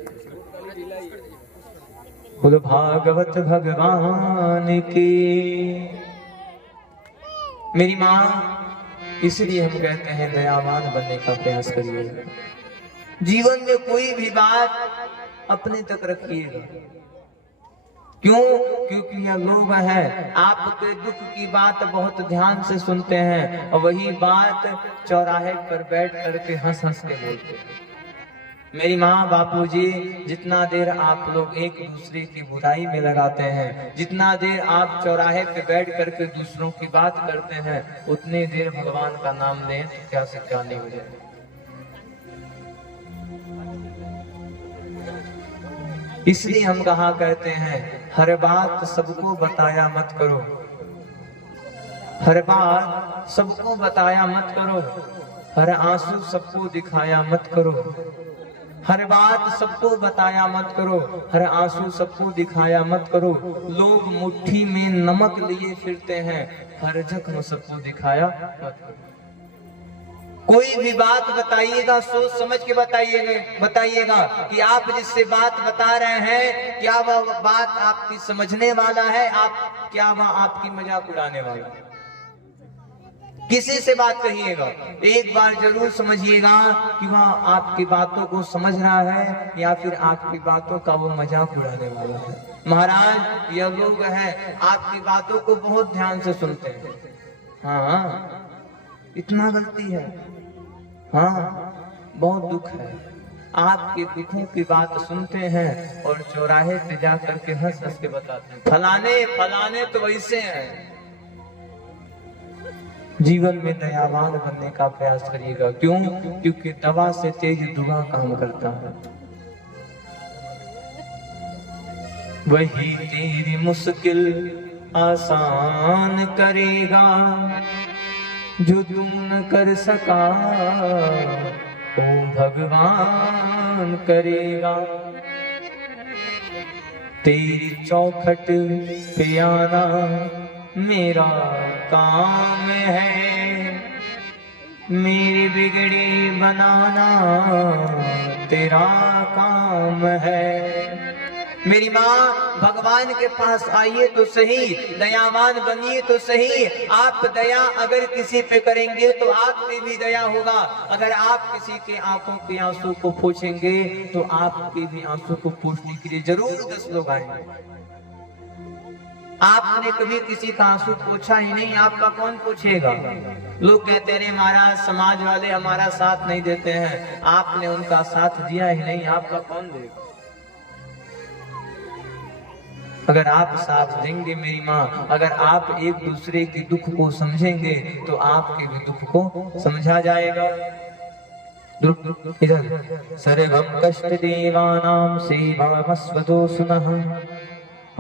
बोलो भागवत भगवान की। मेरी माँ, इसलिए हम कहते हैं दयावान बनने का प्रयास करिए। जीवन में कोई भी बात अपने तक रखिएगा। क्यों? क्योंकि यह लोग हैं, आपके दुख की बात बहुत ध्यान से सुनते हैं और वही बात चौराहे पर बैठ करके हंस हंस के बोलते हैं। मेरी माँ बापूजी, जितना देर आप लोग एक दूसरे की बुराई में लगाते हैं, जितना देर आप चौराहे पे बैठ करके दूसरों की बात करते हैं, उतनी देर भगवान का नाम लें तो क्या से क्या नहीं हो जाए। इसलिए हम कहा करते हैं, हर बात सबको बताया मत करो, हर बात सबको बताया मत करो, हर आंसू सबको दिखाया मत करो। हर बात सबको बताया मत करो, हर आंसू सबको दिखाया मत करो। लोग मुट्ठी में नमक लिए फिरते हैं, हर जख्म सबको दिखाया मत करो। कोई भी बात बताइएगा सोच समझ के बताइएगा कि आप जिससे बात बता रहे हैं क्या वह बात आपकी समझने वाला है, क्या वह आपकी मजाक उड़ाने वाला है। किसी से बात कहिएगा एक बार जरूर समझिएगा कि वह आपकी बातों को समझ रहा है या फिर आपकी बातों का वो मजाक उड़ाने वाला है। महाराज यह लोग हैं आपकी बातों को बहुत ध्यान से सुनते हैं। हाँ इतना गलती है, हाँ बहुत दुख है। आपके दुखों की बात सुनते हैं और चौराहे पे जा करके हंस हंस के बताते हैं फलाने तो वैसे हैं। जीवन में दयावान बनने का प्रयास करिएगा। क्यों? क्योंकि दवा से तेज दुआ काम करता है। वही तेरी मुश्किल आसान करेगा जो तू न कर सका ओ भगवान करेगा। तेरी चौखट पे आना मेरा काम है, मेरी बिगड़ी बनाना तेरा काम है। मेरी माँ भगवान के पास आइए तो सही, दयावान बनिए तो सही। आप दया अगर किसी पे करेंगे तो आप पे भी दया होगा। अगर आप किसी के आंखों के आंसू को पोंछेंगे तो आपके भी आंसू को पोंछने के लिए जरूर 10 लोग आएंगे। आपने कभी किसी का आंसू पोंछा ही नहीं, आपका कौन पूछेगा। लोग कहते रहे महाराज समाज वाले हमारा साथ नहीं देते हैं, आपने उनका साथ दिया ही नहीं, आपका कौन देगा। अगर आप साथ देंगे मेरी माँ, अगर आप एक दूसरे के दुख को समझेंगे तो आपके भी दुख को समझा जाएगा। इधर सर्वं कष्ट देवानां सेवामस्वतो सुनः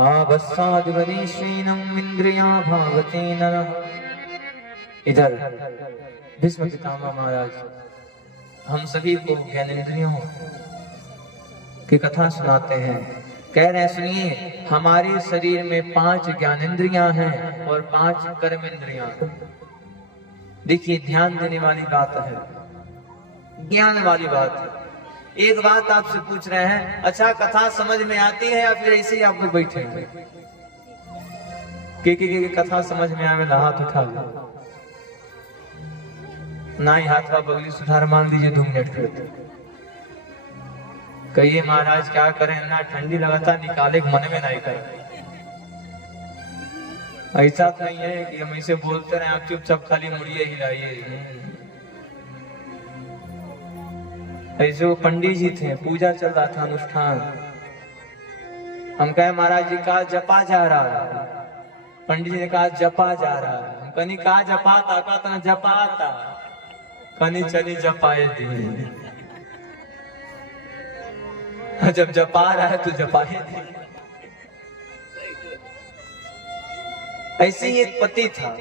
आवस्साद्वरीश्रीणम् इंद्रिया भावते नरः। इधर भीष्म पितामह महाराज हम सभी को ज्ञानेंद्रियों की कथा सुनाते हैं। कह रहे हैं सुनिए, हमारे शरीर में 5 ज्ञानेंद्रियां हैं और 5 कर्मेंद्रियां। देखिए ध्यान देने वाली बात है, ज्ञान वाली बात है। एक बात आपसे पूछ रहे हैं, अच्छा कथा समझ में आती है या फिर ऐसे ही आप लोग बैठे हैं? के कथा समझ में आवे ना हाथ उठा लो, ना ही हाथ बगली सुधार मान लीजिए 2 मिनट करते। कहिए महाराज क्या करें ना, ठंडी लगातार निकाले मन में नहीं करें। ऐसा तो नहीं है कि हम इसे बोलते रहे आप चुपचाप खाली मुड़िए हिलाइए। ऐसे वो पंडित जी थे, पूजा चल रहा था अनुष्ठान, हम कहे महाराज जी कहा जपा जा रहा है, पंडित जी ने कहा जपा जा रहा है। कहीं कहा जपाता का जपाता, कहीं चली जपाए दी। जब जपा रहा है तो जपाए दी। ऐसे ही एक पति था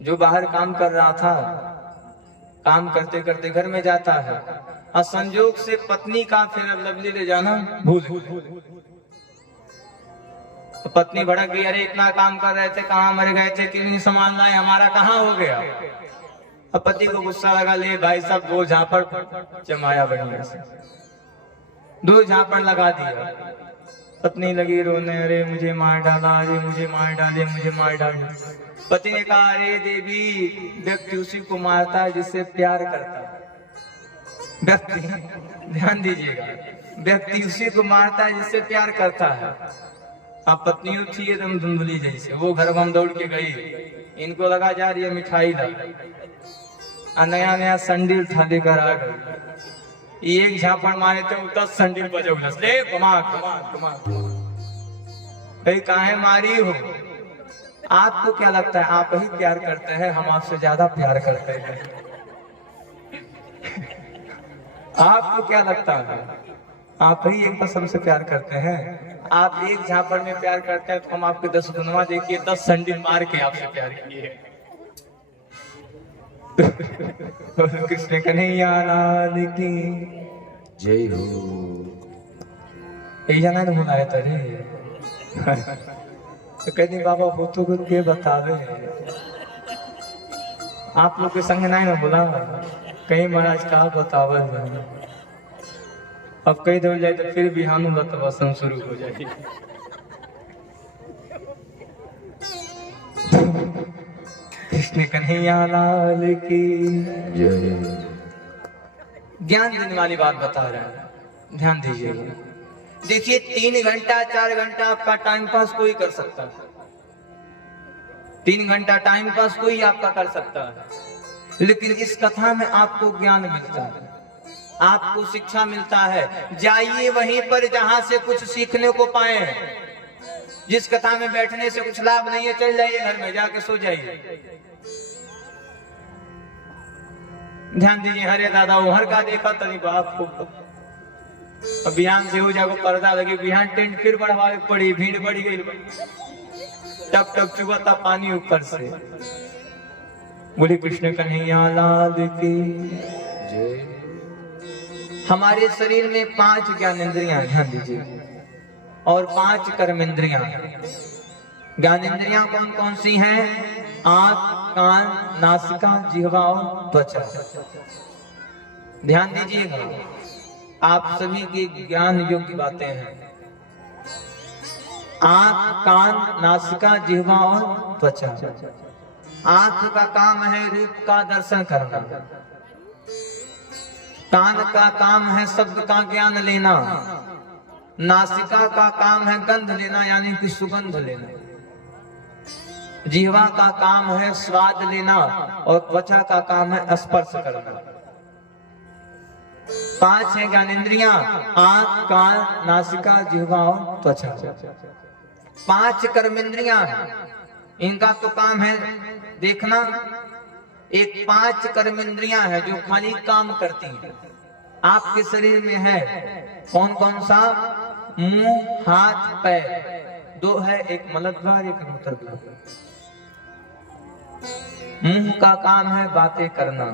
जो बाहर काम कर रहा था, काम करते करते घर में जाता है और संजोग से पत्नी का फेयर लवली ले जाना भूल। तो पत्नी भड़क गई, अरे इतना काम कर रहे थे कहाँ मर गए थे, क्यों नहीं सामान लाए, हमारा कहाँ हो गया। अब पति को गुस्सा लगा, ले भाई साहब 2 झापड़ जमाया बढ़िया से, 2 झापड़ लगा दिया। पत्नी लगी रोने, अरे मुझे मार डाला, अरे मुझे मार डाले, मुझे मार डाले। पति ने कहा, अरे देवी व्यक्ति उसी को मारता है जिससे प्यार करता है। व्यक्ति ध्यान दीजिएगा, व्यक्ति उसी को मारता है जिससे प्यार करता है। अब पत्नी थी एकदम धुंधली जैसे, वो घर में दौड़ के गई, इनको लगा जा रही है मिठाई ला, नया नया संडील था लेकर आ गई। एक झापड़ मारे थे 10 संडील बजे उलस ले, घुमा घुमा घुमा। काहे मारी हो? आपको क्या लगता है आप ही प्यार करते हैं, हम आपसे ज्यादा प्यार करते हैं। आपको क्या लगता है आप ही एक कसम से प्यार करते हैं? आप एक झापड़ में प्यार करते हैं तो हम आपके 10 गुना देखिए 10 संडील मार के आपसे प्यार किए। कृष्ण कन्हैया लाल की, जय हो। यही जाना नहीं बुलाए तरे तो कहती बाबा वो तो कुछ के बतावे आप लोग के संग नहीं ना बोला कहीं महाराज का बतावे अब कहीं दौड़ जाए तो फिर बिहान बतवासन शुरू हो जाएगी। कृष्ण कन्हैया लाल की जय। ज्ञान देने वाली बात बता रहा है, ध्यान दीजिए। देखिए 3 घंटा 4 घंटा आपका टाइम पास कोई कर सकता है, 3 घंटा टाइम पास कोई आपका कर सकता है, लेकिन इस कथा में आपको ज्ञान मिलता है, आपको शिक्षा मिलता है। जाइए वहीं पर जहां से कुछ सीखने को पाए हैं। जिस कथा में बैठने से कुछ लाभ नहीं है, चल जाइए घर में जाके सो जाइए। ध्यान दीजिए, हरे दादा वो हर का देखा तरी बाप को बिहान से हो जाएगा पर्दा लगे, बिहान टेंट फिर बढ़वाए पड़ी, भीड़ बढ़ गई, टप टप चुबता पानी ऊपर से। बोले कृष्ण कन्हैया लाल की जय। हमारे शरीर में 5 ज्ञानेंद्रियां, ध्यान दीजिए, और 5 कर्मेंद्रियां। ज्ञानेंद्रियां कौन कौन सी हैं? आंख, कान, नासिका, जिह्वा और त्वचा। ध्यान दीजिएगा, आप सभी की ज्ञान योग्य बातें हैं। आंख, कान, नासिका, जिह्वा और त्वचा। आंख का काम है रूप का दर्शन करना, कान का काम है शब्द का ज्ञान लेना, नासिका का काम है गंध लेना यानी कि सुगंध लेना, जिह्वा का काम है स्वाद लेना और त्वचा का काम है स्पर्श करना। 5 है ज्ञानेंद्रियां, आंख, कान, नासिका, जिह्वा और त्वचा। 5 कर्मेंद्रियां हैं, इनका तो काम है देखना। एक 5 कर्मेंद्रियां हैं जो खाली काम करती हैं। आपके शरीर में है कौन कौन सा? मुंह, हाथ, पैर। 2 है, एक मलद्वार एक मूत्रद्वार। मुंह का काम है बातें करना,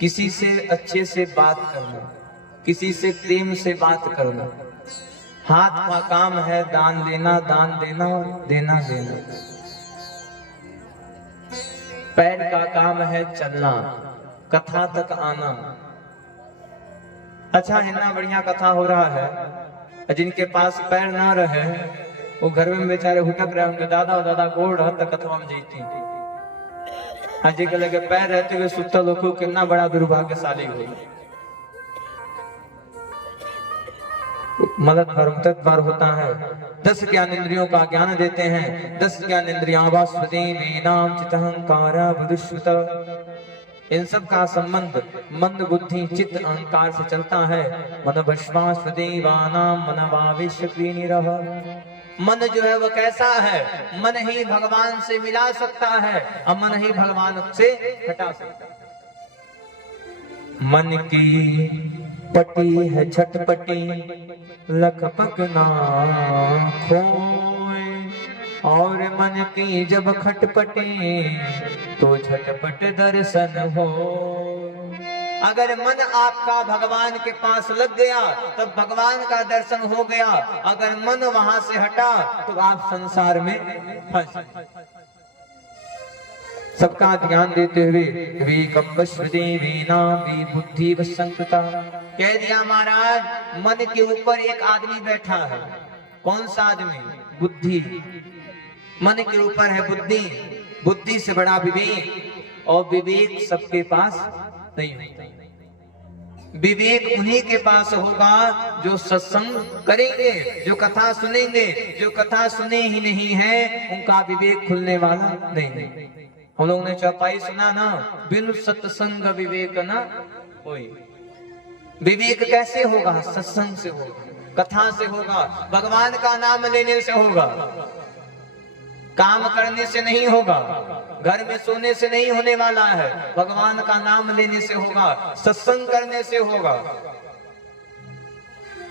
किसी से अच्छे से बात करना, किसी से प्रेम से बात करना। हाथ का काम है दान देना, दान देना, देना देना। पैर का काम है चलना, कथा तक आना। अच्छा, इतना बढ़िया कथा हो रहा है, जिनके पास पैर ना रहे वो घर में बेचारे हुटक रहे, उनके दादा और दादा गोड़ तक कथवा में जीती। अजय के लगे पैर रहते हुए सुत्ता लोग कितना बड़ा दुर्भाग्यशाली हुई। मदद पर होता है। 10 ज्ञानेंद्रियों का ज्ञान देते हैं। 10 ज्ञानेंद्रियां वासुदेवेनाम चित्तहंकारा बुद्धश्रुत। इन सब का संबंध मंद बुद्धि चित्त अहंकार से चलता है। मन वश्वासुदेवानाम मन भावेश्वनिरह। मन जो है वो कैसा है? मन ही भगवान से मिला सकता है और मन ही भगवान से हटा सकता है। मन की पटी है छटपटी लखपक ना खोए, और मन की जब खटपटी तो झटपट दर्शन हो। अगर मन आपका भगवान के पास लग गया तब भगवान का दर्शन हो गया। अगर मन वहां से हटा तो आप संसार में फंस। सबका ध्यान देते हुए बुद्धि वसंतता कह दिया महाराज। मन के ऊपर एक आदमी बैठा है। कौन सा आदमी? बुद्धि। मन के ऊपर है बुद्धि, बुद्धि से बड़ा विवेक, और विवेक सबके पास नहीं होता। विवेक उन्हीं के पास होगा जो सत्संग करेंगे, जो कथा सुनेंगे। जो कथा सुने ही नहीं है उनका विवेक खुलने वाला नहीं। हम लोगों ने चौपाई सुना ना, बिनु सत्संग विवेक ना कोई। विवेक कैसे होगा? सत्संग से होगा, कथा से होगा, भगवान का नाम लेने से होगा, काम करने से नहीं होगा, घर में सोने से नहीं होने वाला है। भगवान का नाम लेने से होगा, सत्संग करने से होगा।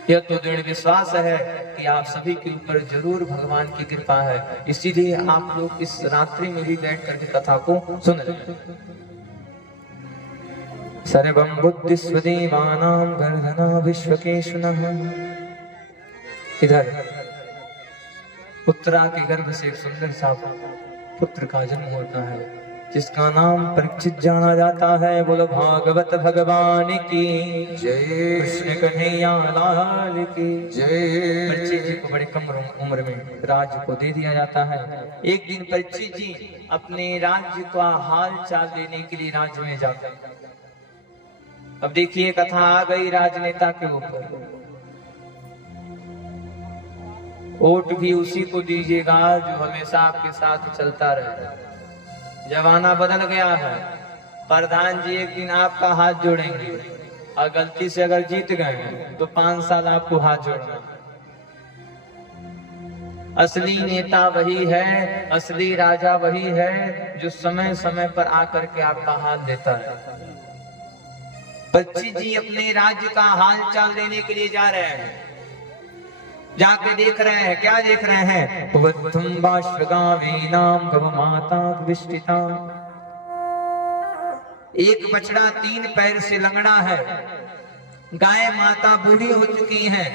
यह तो दृढ़ विश्वास है कि आप सभी के ऊपर जरूर भगवान की कृपा है। इसीलिए आप लोग इस रात्रि में भी बैठ करके कथा को सुन रहे हैं। सर्वं बुद्धिस्वदेवानां गर्धना विश्वकेशुनः। इधर उत्तरा के गर्भ से एक सुंदर सा पुत्र का जन्म होता है जिसका नाम परीक्षित जाना जाता है। बोलो भागवत भगवान की जय। कृष्ण कन्हैया लाल की जय। परीक्षित जी को बड़े कम उम्र में राज्य को दे दिया जाता है। एक दिन परीक्षित जी अपने राज्य का हाल चाल लेने के लिए राज्य में जाते हैं। अब देखिए कथा आ गई राजनेता के ऊपर। वोट भी उसी को दीजिएगा जो हमेशा आपके साथ चलता रहे। जमाना बदल गया है। प्रधान जी एक दिन आपका हाथ जोड़ेंगे और गलती से अगर जीत गए तो 5 साल आपको हाथ जोड़ना। असली नेता वही है, असली राजा वही है जो समय समय पर आकर के आपका हाथ देता है। परीक्षित जी अपने राज्य का हाल चाल लेने के लिए जा रहे हैं। जाके देख रहे हैं, क्या देख रहे हैं? एक बछड़ा 3 पैर से लंगड़ा है। गाय माता बूढ़ी हो चुकी है।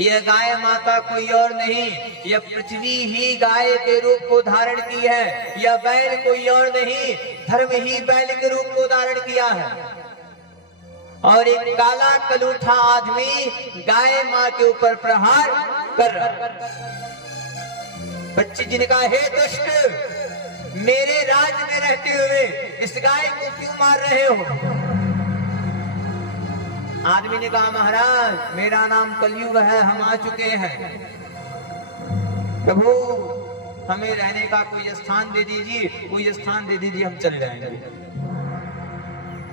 यह गाय माता कोई और नहीं, यह पृथ्वी ही गाय के रूप को धारण की है। यह बैल कोई और नहीं, धर्म ही बैल के रूप को धारण किया है। और एक काला कलूठा आदमी गाय मां के ऊपर प्रहार कर रहा। परीक्षित जी ने कहा, हे दुष्ट, मेरे राज में रहते हुए इस गाय को क्यों मार रहे हो? आदमी ने कहा, महाराज मेरा नाम कलयुग है, हम आ चुके हैं। प्रभु हमें रहने का कोई स्थान दे दीजिए, कोई स्थान दे दीजिए, हम चले जाएंगे।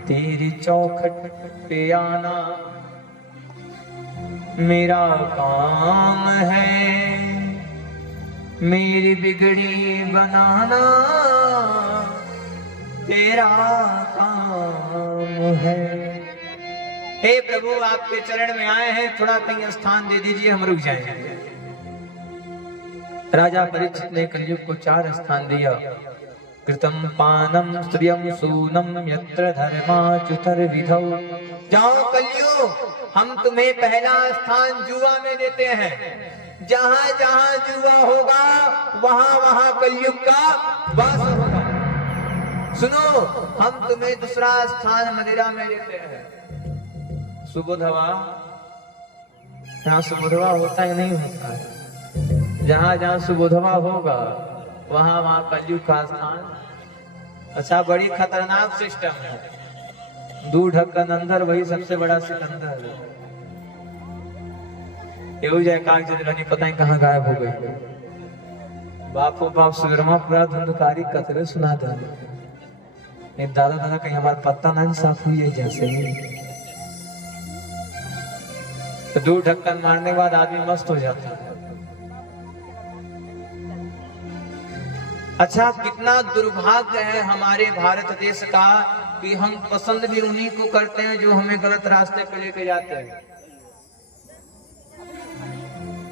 तेरी चौखट पे आना मेरा काम है, मेरी बिगड़ी बनाना तेरा काम है। हे प्रभु आपके चरण में आए हैं, थोड़ा कहीं स्थान दे दीजिए, हम रुक जाएंगे। राजा परीक्षित ने कलयुग को 4 स्थान दिया। कृतं पानम स्त्रियं सूनम यत्र धर्माच्युतर विधौ। जाओ कलयुग, हम तुम्हें पहला स्थान जुआ में देते हैं। जहां जहां जुआ होगा वहां वहां कलयुग का वास होगा। सुनो, हम तुम्हें दूसरा स्थान मदिरा में देते हैं। सुबोधवा, यहाँ सुबोधवा होता है नहीं होता है? जहां जहां सुबोधवा होगा वहां वहां कलयुग का स्थान। अच्छा, बड़ी खतरनाक सिस्टम है। दूर ढक्कन अंदर, वही सबसे बड़ा सिकंदर। एवं जयकार जदरानी पता नहीं कहाँ गायब हो गई। बापो बाप सुगरमा पूरा धुंधकारी कतरे सुना दे। दादा दादा कहीं हमारा पत्ता नहीं साफ हुई है जैसे ही। तो दूर ढक्कन मारने के बाद आदमी मस्त हो जाता है। अच्छा, कितना दुर्भाग्य है हमारे भारत देश का कि हम पसंद भी उन्हीं को करते हैं जो हमें गलत रास्ते पे लेके जाते हैं।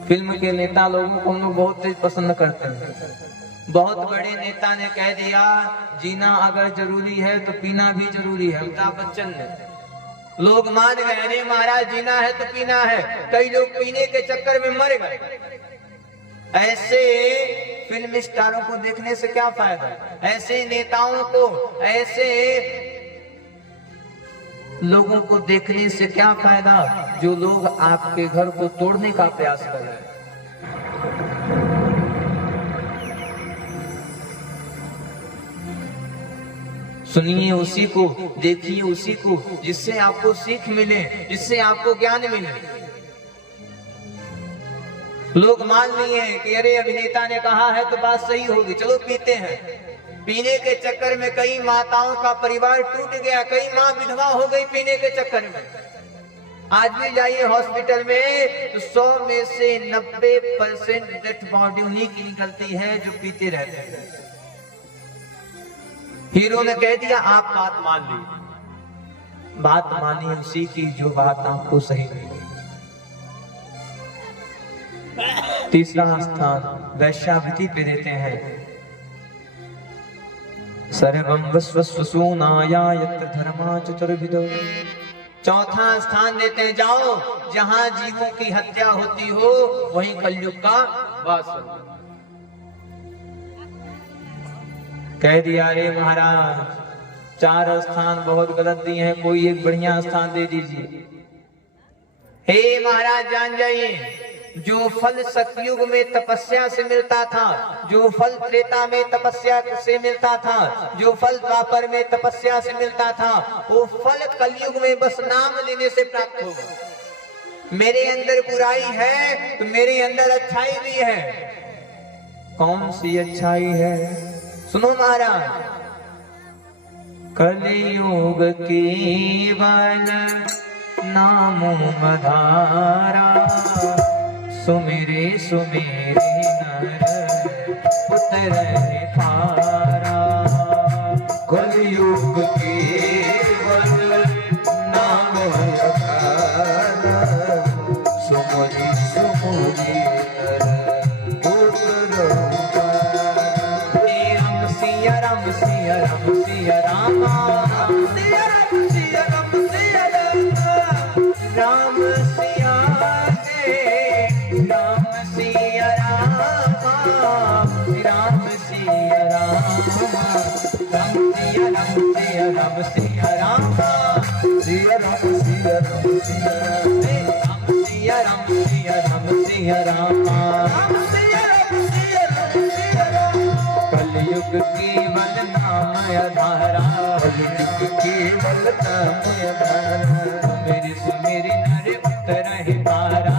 फिल्म के नेता लोगों को हम लोग बहुत तेज पसंद करते हैं। बहुत बड़े नेता ने कह दिया, जीना अगर जरूरी है तो पीना भी जरूरी है। अमिताभ बच्चन ने, लोग मान गए, अरे महाराज जीना है तो पीना है। कई लोग पीने के चक्कर में मर गए। ऐसे फिल्म स्टारों को देखने से क्या फायदा? ऐसे नेताओं को, ऐसे लोगों को देखने से क्या फायदा जो लोग आपके घर को तोड़ने का प्रयास कर रहे हैं। सुनिए उसी को, देखिए उसी को, जिससे आपको सीख मिले, जिससे आपको ज्ञान मिले। लोग मान लिए हैं कि अरे अभिनेता ने कहा है तो बात सही होगी, चलो पीते हैं। पीने के चक्कर में कई माताओं का परिवार टूट गया, कई माँ विधवा हो गई पीने के चक्कर में। आज भी जाइए हॉस्पिटल में तो 100 में से 90% डेथ बॉडी उन्हीं की निकलती है जो पीते रहते हैं। हीरो ने कह दिया, आप बात मान ली। बात मानी उसी की जो बात आपको सही लगी। तीसरा स्थान वैश्यावृत्ति पे देते हैं। सर्वं वस्वस्वसूनाया यत्र धर्मा चतुर्विधो। चौथा स्थान देते हैं, जाओ जहां जीवों की हत्या होती हो वहीं कलयुग का वास हो। कह दिया रे महाराज 4 स्थान बहुत गलत दिए हैं, कोई एक बढ़िया स्थान दे दीजिए। हे महाराज जान जाइए, जो फल सतयुग में तपस्या से मिलता था, जो फल त्रेता में तपस्या से मिलता था, जो फल द्वापर में तपस्या से मिलता था, वो फल कलयुग में बस नाम लेने से प्राप्त होगा। मेरे अंदर बुराई है तो मेरे अंदर अच्छाई भी है। कौन सी अच्छाई है? सुनो महाराज, कलयुग केवल नामो मधारा, सुमेरे सुमेरे नर उतरे पारा। कलयुग केवल नाम मधारा, सुमरि सुमरि नर उतरे पारा। राम सिया राम सिया राम सिया राम सिया राम सिया राम सिया राम राम सिया राम सिया राम राम सिया राम राम सिया राम सिया राम सिया राम सिया राम सिया राम सिया राम सिया राम सिया राम सिया राम राम सिया राम सिया राम सिया राम। कलयुग केवल नाम आधारा, कलयुग केवल नाम आधारा, मेरे सुमेरे नर उतरहि पारा।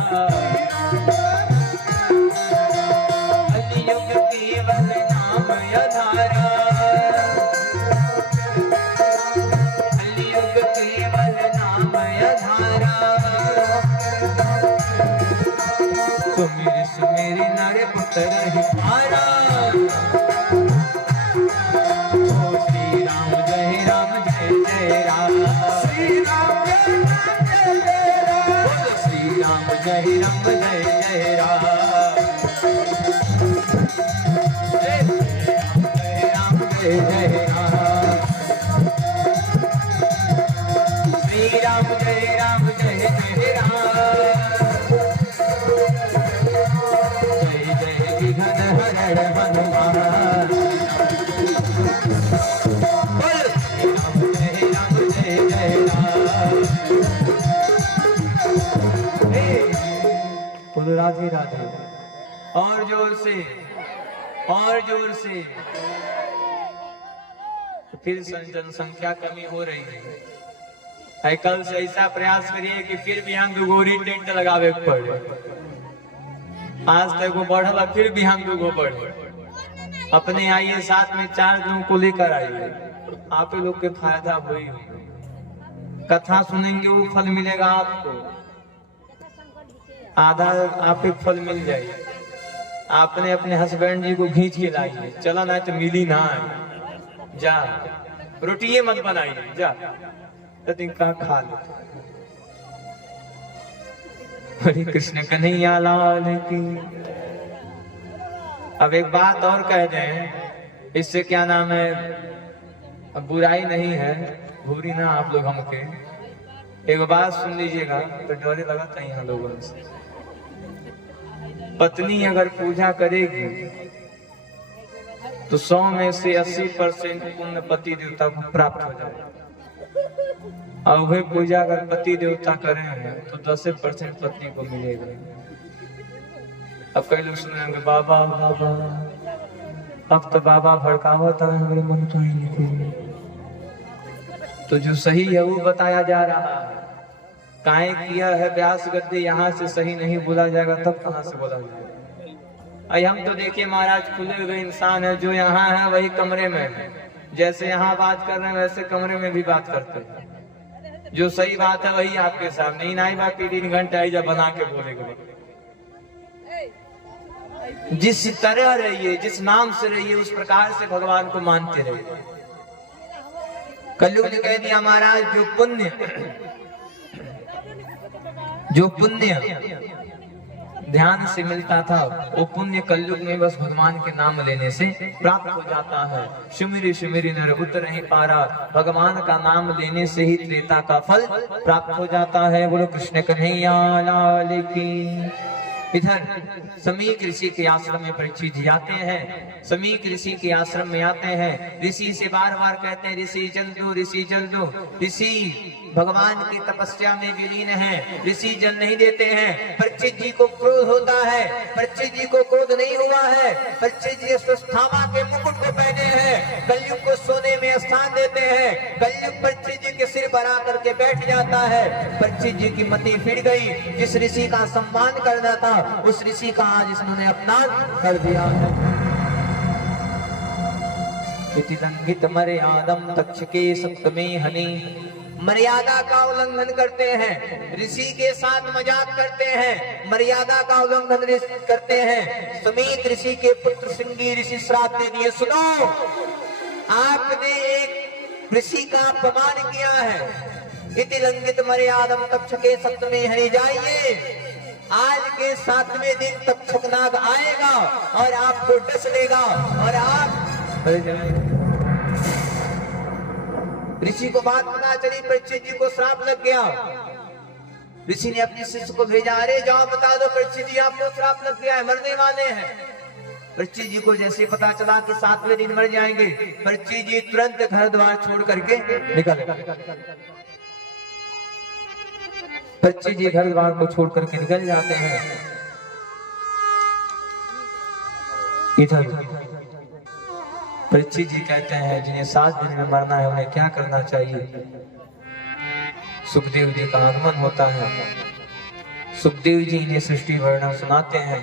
कलयुग केवल नाम आधारा, कलयुग केवल नाम आधारा, सुमेरे सुमेरे नर उतरहि पारा। श्री राम जय राम श्री राम जय राम, श्री राम जय राम जय राम, जय राम जय राम, श्री राम जय राम जय राम, जय जय विघ्न हरण हनुमान। राधे राधे। और जोर से, और जोर से। फिर जनसंख्या कमी हो रही है। कल से ऐसा प्रयास करिए कि फिर भी हम दुगोरी टेंट लगावे पड़े। आज तक वो बढ़ा, फिर भी हम दुगो बढ़े। अपने आइए, साथ में 4 लोगों को लेकर आइए, आप लोग के फायदा हुई। कथा सुनेंगे वो फल मिलेगा आपको, आधा आप फल मिल जाए। आपने अपने हस्बैंड जी को खींच के लाइए, चला ना तो मिली ना है। जा रोटिये मत बनाइए, जा कहा खा लो। हरे कृष्ण कन्हैया लाल की। अब एक बात और कह दें, इससे क्या नाम है, अब बुराई नहीं है, भूरी ना आप लोग हमके। एक बात सुन लीजिएगा तो डरे लगता है यहाँ लोगों से। पत्नी अगर पूजा करेगी तो 100 में से 80% पुण्य पति देवता को प्राप्त हो जाएगा। और वही पूजा अगर पति देवता करें तो 10% पत्नी को मिलेगा। अब कई लोग सुनेंगे बाबा बाबा, अब तो बाबा भड़कावा था मेरे मन का ही नहीं। तो जो सही है वो बताया जा रहा है। काहे किया है व्यास गद्दी, यहाँ से सही नहीं बोला जाएगा तब कहाँ से बोला जाएगा। हम तो देखिए महाराज, खुले हुए इंसान है, जो यहाँ है वही कमरे में है। जैसे यहाँ बात कर रहे हैं वैसे कमरे में भी बात करते हैं। जो सही बात है वही आपके सामने ही, नहीं बाकी 3 घंटे आई जब बना के बोलेगा। जिस तरह रहिए, जिस नाम से रहिए, उस प्रकार से भगवान को मानते रहिए। कलयुग ने कह दिया महाराज, जो पुण्य ध्यान से मिलता था, वो पुण्य कलयुग में बस भगवान के नाम लेने से प्राप्त हो जाता है। सुमिरी सुमिरी नर उतर नहीं पा रहा, भगवान का नाम लेने से ही त्रेता का फल प्राप्त हो जाता है। बोलो कृष्ण कन्हैया लाल की। इधर समीक ऋषि के आश्रम में परीक्षित जी आते हैं। समीक ऋषि के आश्रम में आते हैं, ऋषि से बार बार कहते हैं ऋषि जल दो, ऋषि जल दो। ऋषि भगवान की तपस्या में विलीन है, ऋषि जल नहीं देते हैं। परीक्षित जी को क्रोध होता है, परीक्षित जी को क्रोध नहीं हुआ है। परीक्षित जी स्वस्थामा के मुकुट को पहने हैं, कलयुग को सोने में स्थान देते हैं। कलयुग परीक्षित जी के सिर पर आकर के बैठ जाता है। परीक्षित जी की मति फिर गई, जिस ऋषि का सम्मान करना था उस ऋषि का आज इसने अपमान कर दिया है। इति लंघित मर्यादम तक्षके सप्तमे हनि। मर्यादा का उल्लंघन करते हैं, ऋषि के साथ मजाक करते हैं, मर्यादा का उल्लंघन करते हैं। समीत ऋषि के पुत्र श्रृंगी ऋषि श्राप दे दिए, सुनो आपने एक ऋषि का अपमान किया है। इति लंघित मर्यादम तक्षके सप्तमे हनि। जाइए, आज के 7वें दिन तक्षक नाग आएगा और आपको डस लेगा और आप। ऋषि को बात पता चली, परीक्षित जी को श्राप लग गया। ऋषि ने अपने शिष्य को भेजा, अरे जाओ बता दो परीक्षित जी आपको श्राप लग गया है, मरने वाले हैं। परीक्षित जी को जैसे पता चला कि 7वें दिन मर जाएंगे, परीक्षित जी तुरंत घर द्वार छोड़ करके निकल गए। परीक्षित जी घर द्वार को छोड़ करके निकल जाते हैं। इधर परीक्षित जी कहते हैं जिन्हें 7 दिन में मरना है उन्हें क्या करना चाहिए। सुखदेव जी का आगमन होता है, सुखदेव जी इन्हें सृष्टि वर्णन सुनाते हैं।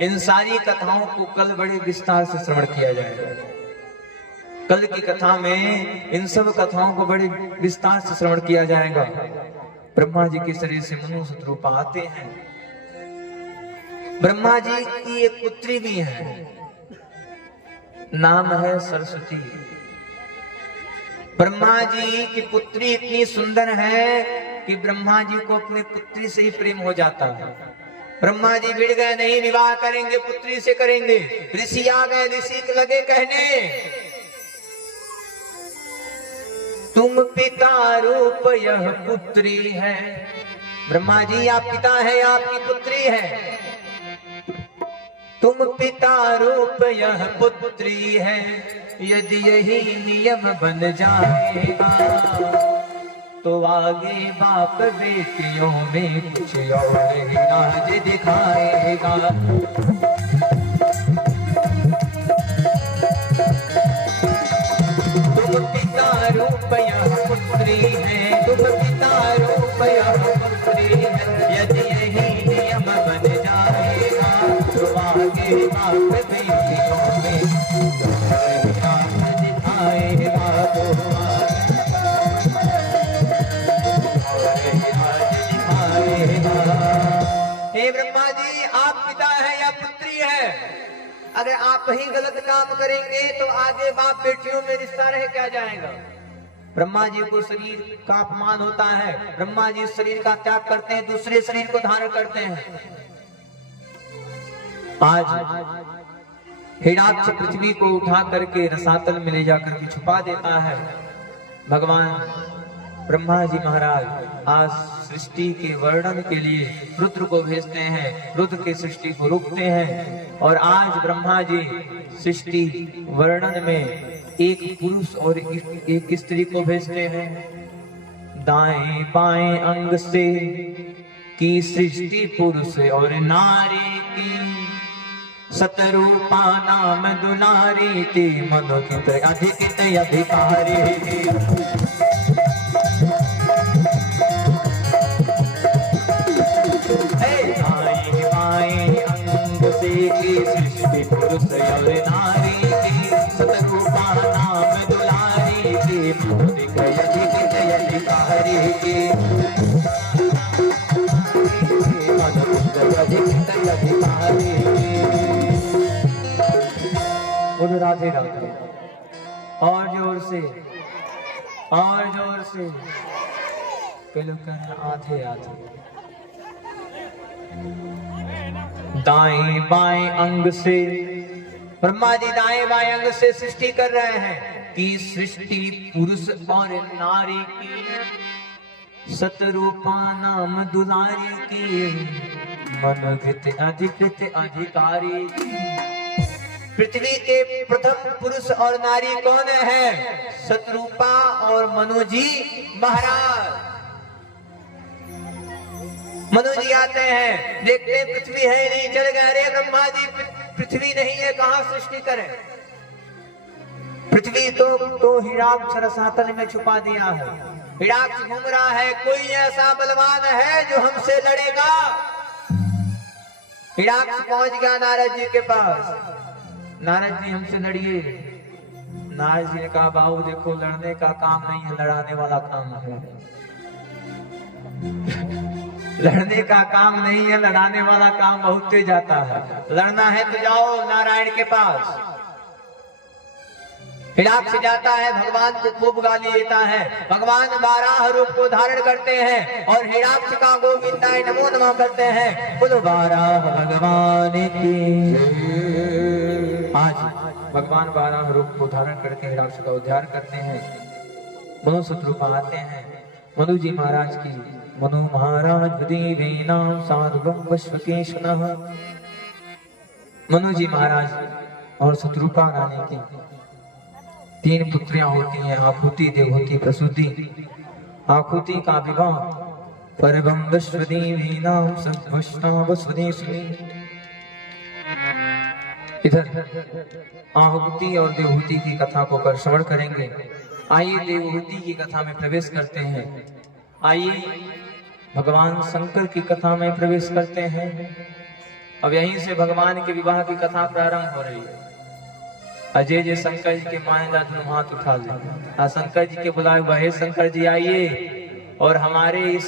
इन सारी कथाओं को कल बड़े विस्तार से श्रवण किया जाएगा। कल की कथा में इन सब कथाओं को बड़े विस्तार से श्रवण किया जाएगा। ब्रह्मा जी के शरीर से मनुष्य रूप आते हैं। ब्रह्मा जी की एक पुत्री भी है, नाम है सरस्वती। ब्रह्मा जी की पुत्री इतनी सुंदर है कि ब्रह्मा जी को अपने पुत्री से ही प्रेम हो जाता है। ब्रह्मा जी भिड़ गए, नहीं विवाह करेंगे, पुत्री से करेंगे। ऋषि आ गए, ऋषि लगे कहने तुम पिता रूप यह पुत्री है। ब्रह्मा जी आप पिता है, आपकी पुत्री है। तुम पिता रूप यह पुत्री है, यदि यही नियम बन जाएगा तो आगे बाप बेटियों में कुछ और ही राज दिखाएगा। तुम पिता रूप यह पुत्री है, तुम पिता रूप यह पुत्री है, यदि यही नियम बन जाएगा तो आगे बाप बेटियों में दिखाएगा तो हे ब्रह्मा जी आप पिता है या पुत्री है? अगर आप ही गलत काम करेंगे तो आगे बाप बेटियों में रिश्ता रह क्या जाएगा। ब्रह्मा जी को शरीर का अपमान होता है, ब्रह्मा जी शरीर का त्याग करते हैं, दूसरे शरीर को धारण करते हैं। आज हिरण्याक्ष पृथ्वी को उठा करके रसातल में ले जाकर के छुपा देता है। भगवान ब्रह्मा जी महाराज आज सृष्टि के वर्णन के लिए रुद्र को भेजते हैं, रुद्र के सृष्टि को रोकते हैं। और आज ब्रह्मा जी सृष्टि वर्णन में एक पुरुष और एक स्त्री को भेजते हैं। दाएं बाएं अंग से की सृष्टि पुरुष और नारी की, सतरूपा नाम दुलारी थी, मनोकित अधिकित अधिकारी थी। की सृष्टि पुरुष और नारी की, सतरूपा नाम दुलारी की, मनोदिक अधिकित अधिकारी की, मनोदिक अधिकित अधिकारी की। बोलो राधे राधे। और जोर से, और जोर से। कई लोग कह रहे हैं आधे आधे। दाएं बाएं अंग से ब्रह्मा जी दाएं बाएं अंग से सृष्टि कर रहे हैं कि सृष्टि पुरुष और नारी की सतरूपा नाम दुलारी की मनोकृत अधिकृत अधिकारी की। पृथ्वी के प्रथम पुरुष और नारी कौन है? सतरूपा और मनु जी महाराज। मनु जी आते हैं, देखते हैं पृथ्वी है नहीं, चल गए, अरे ब्रह्मा जी पृथ्वी नहीं है, कहां सृष्टि करें? पृथ्वी तो हिराक्ष रसातल में छुपा दिया है। हिराक्ष घूम रहा है, कोई ऐसा बलवान है जो हमसे लड़ेगा? हिराक्ष पहुंच गया नारद जी के पास। नारद जी हमसे लड़िए। नारद जी ने कहा बाबू देखो लड़ने का काम नहीं है, लड़ाने वाला काम है। लड़ने का काम नहीं है, लड़ाने वाला काम बहुत तेज आता है। लड़ना है तो जाओ नारायण के पास। हिराक्ष जाता है, भगवान को खूब गाली देता है। भगवान 12 रूप को धारण करते हैं और हिराक्ष का गोविंदाय नमो नमः करते हैं। बोलो 12 भगवान की। आज भगवान 12 रूप को धारण करके हिराक्ष का उद्धार करते हैं। मनु शत्रुपा आते हैं मनु जी महाराज की। मनु महाराज देवेनाम साधुवं वश्वकेशनः। मनु जी महाराज और शत्रुपा रानी की 3 पुत्रियां होती हैं, आकुति, देवहूति, प्रसूति। आकुति का विवाह परम वश्वदेवीनाम संवष्टाव स्वदेशिनी। इधर आहुति और देवहूति की कथा को कर श्रवण करेंगे। आइए देवहूति की कथा में प्रवेश करते हैं। आइए भगवान शंकर की कथा में प्रवेश करते हैं। अब यहीं से भगवान के विवाह की कथा प्रारंभ हो रही है। अजय जी शंकर जी के मायला तुम हाथ उठा ले। शंकर जी के बुलाए हुए शंकर जी आइए और हमारे इस